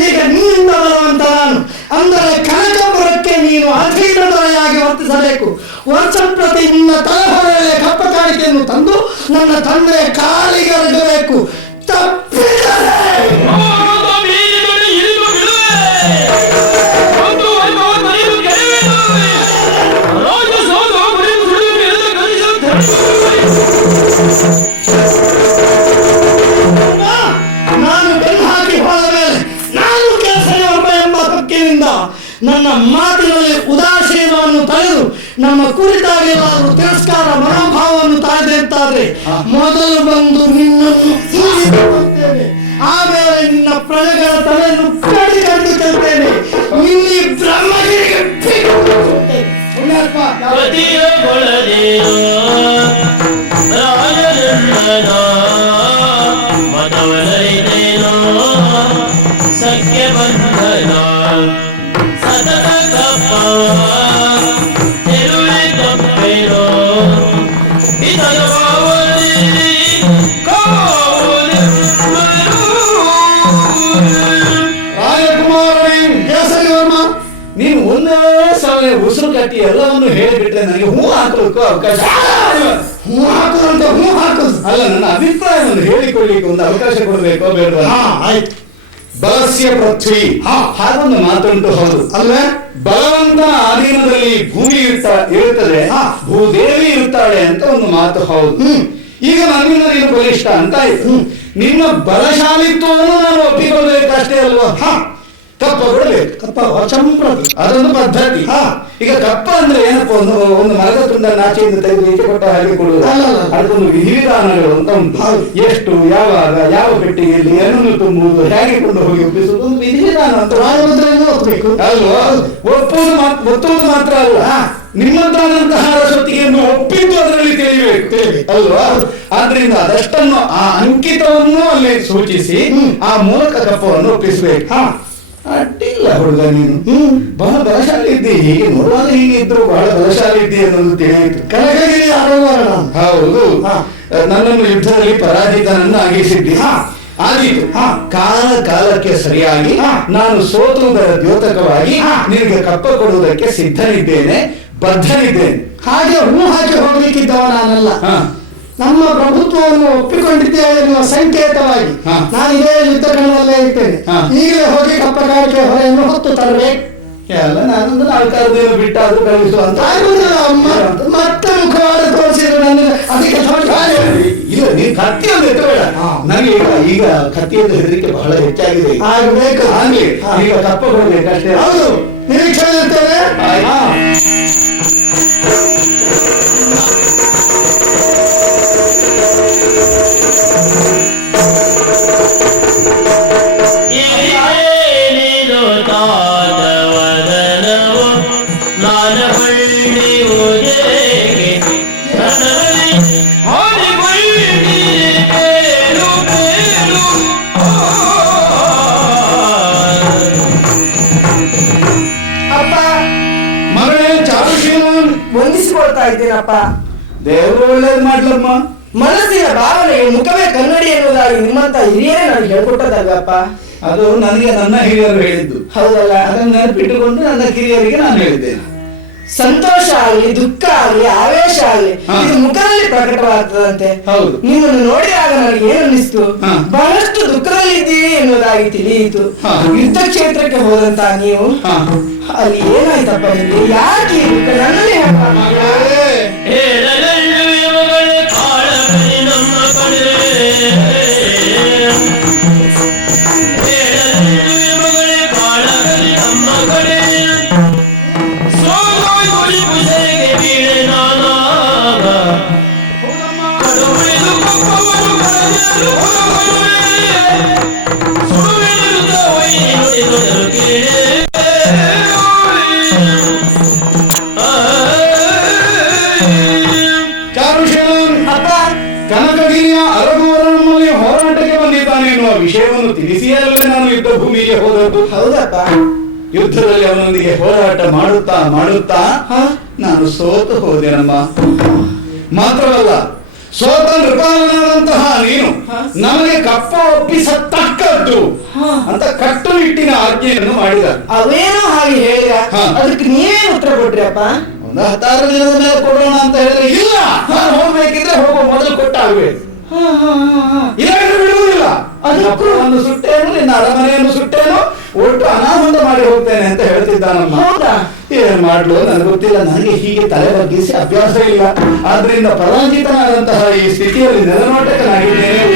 ಈಗ ನಿನ್ನಿಂದ ಬರುವಂತ ನಾನು. ಅಂದರೆ ಕನಕಪುರಕ್ಕೆ ನೀನು ಅಧೀನ ದೊರೆಯಾಗಿ ವರ್ತಿಸಬೇಕು. ವರ್ಷ ಪ್ರತಿ ನಿನ್ನ ತಲೆಹೊರೆಯಲ್ಲಿ ಕಪ್ಪ ಕಾಣಿಕೆಯನ್ನು ತಂದು ನನ್ನ ತಂದೆ ಕಾಲಿಗೆ ಅರಗಬೇಕು. ತಪ್ಪಿದರೆ ನಾನು ಬೆನ್ನು ಹಾಕಿ ಹೋದ ಮೇಲೆ ನಾನು ಕೇಸರಿ ವರ್ಮ ಎಂಬ ಹಕ್ಕಿನಿಂದ ನನ್ನ ಮಾತಿನಲ್ಲಿ ಉದಾಸೀನವನ್ನು ತಳೆದು ನಮ್ಮ ಕುರಿತಾಗೇನಾದರೂ ತಿರಸ್ಕಾರ ಮನೋಭಾವವನ್ನು ತಾಳದೆ ಅಂತಾದ್ರೆ ಮೊದಲು ಬಂದು ನಿನ್ನನ್ನು ತಿಳಿದುಕೊಳ್ಳುತ್ತೇನೆ. ಆಮೇಲೆ ನಿನ್ನ ಪ್ರಜೆಗಳ ತಲೆಯನ್ನು ಕಡಿದು ತರ್ತೇನೆ. ನಿನ್ನಿ ಬ್ರಹ್ಮಗಿರಿಗೆ ಸಖ್ಯ ಬಂಧನ ಸತತ ಕಪ್ಪ ತಿರುಳಿ ತಪ್ಪೇನೋ ಇದರ ರಾಜಕುಮಾರ ಕೇಸರಿ ವರ್ಮ, ನೀನು ಎಲ್ಲವನ್ನು ಹೇಳಿಬಿಟ್ರೆ ನನಗೆ ಹೂ ಹಾಕೋದಕ್ಕೂ ಅವಕಾಶ ಹೂ ಹಾಕುದಂತ ಹೂ ಹಾಕುದು. ಅಲ್ಲ, ನನ್ನ ಅಭಿಪ್ರಾಯವನ್ನು ಹೇಳಿಕೊಳ್ಳಿಕ್ಕೆ ಒಂದು ಅವಕಾಶ ಕೊಡಬೇಕೋ ಬೇಡವಾ? ಆಯ್ತು. ಬಲಸ್ಯ ಪೃಥ್ವಿ, ಹಾಗೊಂದು ಮಾತುಂಟು. ಹೌದು ಅಲ್ವೇ? ಬಲವಂತನ ಆಧೀನದಲ್ಲಿ ಭೂಮಿ ಇರುತ್ತದೆ, ಭೂದೇವಿ ಇರುತ್ತಾಳೆ ಅಂತ ಒಂದು ಮಾತು. ಹೌದು. ಈಗ ನನ್ನಿಂದ ನೀನು ಬಲಿಷ್ಠ ಅಂತ ಆಯ್ತು. ನಿನ್ನ ಬಲಶಾಲಿತ್ವವನ್ನು ನಾನು ಒಪ್ಪಿಕೊಳ್ಬೇಕಷ್ಟೇ ಅಲ್ವಾ? ಕಪ್ಪ ಕೊಡಬೇಕು. ಕಪ್ಪ ಚಂಪ್ರತಿ ಅದೊಂದು ಪದ್ಧತಿ. ಈಗ ಕಪ್ಪ ಅಂದ್ರೆ ಏನಪ್ಪ, ಒಂದು ಮರದ ತುಂಡ ನಾಚೆಯಿಂದ ತೆಗೆದು ಈಚೆ ಕೊಟ್ಟ ಹಾಗೆ ಕೊಡುವುದು. ಅದಕ್ಕೊಂದು ವಿಧಿವಿಧಾನಗಳು ಅಂತ ಉಂಟು. ಎಷ್ಟು, ಯಾವಾಗ, ಯಾವ ಪೆಟ್ಟಿಗೆಯಲ್ಲಿ ಏನನ್ನು ತುಂಬುವುದು, ಹೇಗೆ ಕೊಂಡು ಹೋಗಿ ಒಪ್ಪಿಸುವುದು, ಒಂದು ವಿಧಿವಿಧಾನ ಅಂತ ಒಪ್ಪಬೇಕು ಅಲ್ವಾ? ಒತ್ತುವುದು ಮಾತ್ರ ಅಲ್ಲ, ನಿಮ್ಮದಾದಂತಹ ಸೊತ್ತಿಗೆಯನ್ನು ಒಪ್ಪಿದ್ದು ಅದರಲ್ಲಿ ತಿಳಿಬೇಕು ಅಲ್ವಾ? ಆದ್ರಿಂದ ಅದಷ್ಟನ್ನು, ಆ ಅಂಕಿತವನ್ನು ಅಲ್ಲಿ ಸೂಚಿಸಿ ಆ ಮೂಲಕ ಕಪ್ಪವನ್ನು ಒಪ್ಪಿಸಬೇಕು. ಅಡ್ಡಿಲ್ಲ ಹುಡುಗ, ನೀನು ಬಹಳ ಬಲಶಾಲಿ ಇದ್ದಿ. ಹೀಗೆ ನೋಡುವಾಗ ಹೀಗೆ ಇದ್ರು ಬಹಳ ಬಲಶಾಲಿ ಇದ್ದಿ ಅನ್ನೋದು ತಿಳಿಯಿತು. ಕನಕಗಿರಿ ಆಡೋಣ. ಹೌದು, ನನ್ನನ್ನು ಯುದ್ಧದಲ್ಲಿ ಪರಾಜಿತನನ್ನು ಆಗಿಸಿದ್ದಿ. ಆದೀತು. ಕಾಲಕ್ಕೆ ಸರಿಯಾಗಿ ನಾನು ಸೋತುವುದರ ದ್ಯೋತಕವಾಗಿ ನಿನಗೆ ಕಪ್ಪ ಕೊಡುವುದಕ್ಕೆ ಸಿದ್ಧನಿದ್ದೇನೆ, ಬದ್ಧನಿದ್ದೇನೆ. ಹಾಗೆ ಹೂ ಹಾಕಿ ಹೋಗ್ಲಿಕ್ಕಿದ್ದವ ನಾನಲ್ಲ. ನಮ್ಮ ಪ್ರಭುತ್ವವನ್ನು ಒಪ್ಪಿಕೊಂಡಿದ್ದೆ ಎನ್ನುವ ಸಂಕೇತವಾಗಿ ನಾನು ಇದೇ ಯುದ್ಧ ಕಣದಲ್ಲೇ ಇರ್ತೇನೆ. ಈಗಲೇ ಹೋಗಿ ಕಪ್ಪ ಕಾಲಿಕೆ ಹೊರೆಯನ್ನು ಹೊತ್ತು ತರಬೇಕು. ಅಲ್ಲ, ನಾನೊಂದು 4 ದಿನ ಬಿಟ್ಟಾದ್ರೂ ಕಳಿಸುವಂತ ಮತ್ತೆ ಮುಖವಾಡ ತೋರಿಸಿದ್ರೆ ನನಗೆ ಅದಕ್ಕೆ ಇಲ್ಲ. ನೀನ್ ಕತ್ತಿಯನ್ನು ಎತ್ತಬೇಡ. ನನಗೆ ಈಗ ಕತ್ತಿಯನ್ನು ಹೆದರಿಕೆ ಬಹಳ ಹೆಚ್ಚಾಗಿದೆ. ಆಗಬೇಕು. ಆಗ್ಲಿ, ಈಗ ಕಪ್ಪ ಕೊಡ್ಬೇಕಷ್ಟೇ. ಹೌದು, ನಿರೀಕ್ಷೆ ಇರ್ತೇನೆ. ವಂದಿಸಿಕೊಳ್ತಾ ಇದ್ದೀನಪ್ಪ. ದೇವರು ಒಳ್ಳೇದು ಮಾಡ್ಲಮ್ಮ. ಮನಸ್ಸಿನ ಭಾವನೆಗೆ ಮುಖವೇ ಕನ್ನಡಿ ಎನ್ನುವುದಾಗಿ ನಿಮ್ಮಂತ ಹಿರಿಯರೇ ನನಗೆ ಹೇಳ್ಕೊಟ್ಟದಲ್ಲಪ್ಪ. ಅದು ನನಗೆ ನನ್ನ ಹಿರಿಯರು ಹೇಳಿದ್ದು. ಹೌದಲ್ಲ? ಅದನ್ನು ನೆನಪಿಟ್ಟುಕೊಂಡು ನನ್ನ ಕಿರಿಯರಿಗೆ ನಾನು ಹೇಳಿದ್ದೇನೆ. ಸಂತೋಷ ಆಗ್ಲಿ, ದುಃಖ ಆಗ್ಲಿ, ಆವೇಶ ಆಗ್ಲಿ, ಇದು ಮುಖದಲ್ಲಿ ಪ್ರಕಟವಾಗ್ತದಂತೆ. ಹೌದು. ನಿಮ್ಮನ್ನು ನೋಡಿದಾಗ ನನಗೆ ಏನು ಅನ್ನಿಸ್ತು, ಬಹಳಷ್ಟು ದುಃಖದಲ್ಲಿದ್ದೀರಿ ಎನ್ನುವುದಾಗಿ ತಿಳಿಯಿತು. ಯುದ್ಧ ಕ್ಷೇತ್ರಕ್ಕೆ ಹೋದಂತ ನೀವು ಅಲ್ಲಿ ಏನಾಯ್ತಪ್ಪ ನಿಮಗೆ? ಯಾಕೆ ನನ್ನಲ್ಲಿ ಕನಕಗಿರಿಯ ಅರಗುವರನಲ್ಲಿ ಹೋರಾಟಕ್ಕೆ ಬಂದಿದ್ದಾನೆ ಎನ್ನುವ ವಿಷಯವನ್ನು ತಿಳಿಸಿಯೇ ಅಲ್ಲದೆ ನಾನು ಯುದ್ಧ ಭೂಮಿಗೆ ಹೋದದ್ದು. ಹೌದಪ್ಪ. ಯುದ್ಧದಲ್ಲಿ ಅವನೊಂದಿಗೆ ಹೋರಾಟ ಮಾಡುತ್ತಾ ಮಾಡುತ್ತಾ ನಾನು ಸೋತು ಹೋದೆನಮ್ಮ. ಮಾತ್ರವಲ್ಲ, ಸೋತ ನೃಪಾಲನಾದಂತಹ ನೀನು ನಮಗೆ ಕಪ್ಪ ಒಪ್ಪಿಸತಕ್ಕದ್ದು ಅಂತ ಕಟ್ಟುನಿಟ್ಟಿನ ಆಜ್ಞೆಯನ್ನು ಮಾಡಿದ. ಅವೇನೋ ಹಾಗೆ ಹೇಳಿದ, ಅದಕ್ಕೆ ನೀವೇನು ಉತ್ತರ ಕೊಟ್ರಿಯಪ್ಪ? ಒಂದು 16 ದಿನದ ಮೇಲೆ ಕೊಡೋಣ ಅಂತ ಹೇಳಿದ್ರೆ, ಇಲ್ಲ, ನಾನು ಹೋಗ್ಬೇಕಿದ್ರೆ ಹೋಗೋ ಮೊದಲು ಕೊಟ್ಟಾಗಬೇಕು, ಇಲ್ಲಾಂದ್ರೆ ಬಿಡುವುದಿಲ್ಲ. ಅದನ್ನು ಸುಟ್ಟೇನು, ನಿನ್ನ ಅರಮನೆಯನ್ನು ಸುಟ್ಟೇನು, ಒಟ್ಟು ಅನಾಹುತ ಮಾಡಿ ಹೋಗ್ತೇನೆ ಅಂತ ಹೇಳ್ತಿದ್ದಾನಮ್ಮ. ಏನ್ ಮಾಡ್ಲು ನನಗೆ ಗೊತ್ತಿಲ್ಲ. ನನಗೆ ಹೀಗೆ ತಲೆ ಬಗ್ಗಿಸಿ ಅಭ್ಯಾಸ ಇಲ್ಲ. ಆದ್ರಿಂದ ಪರಾಜಿತನಾದಂತಹ ಈ ಸ್ಥಿತಿಯಲ್ಲಿ ನೆಲನೋಟಕನಾಗಿದ್ದೇನೆ.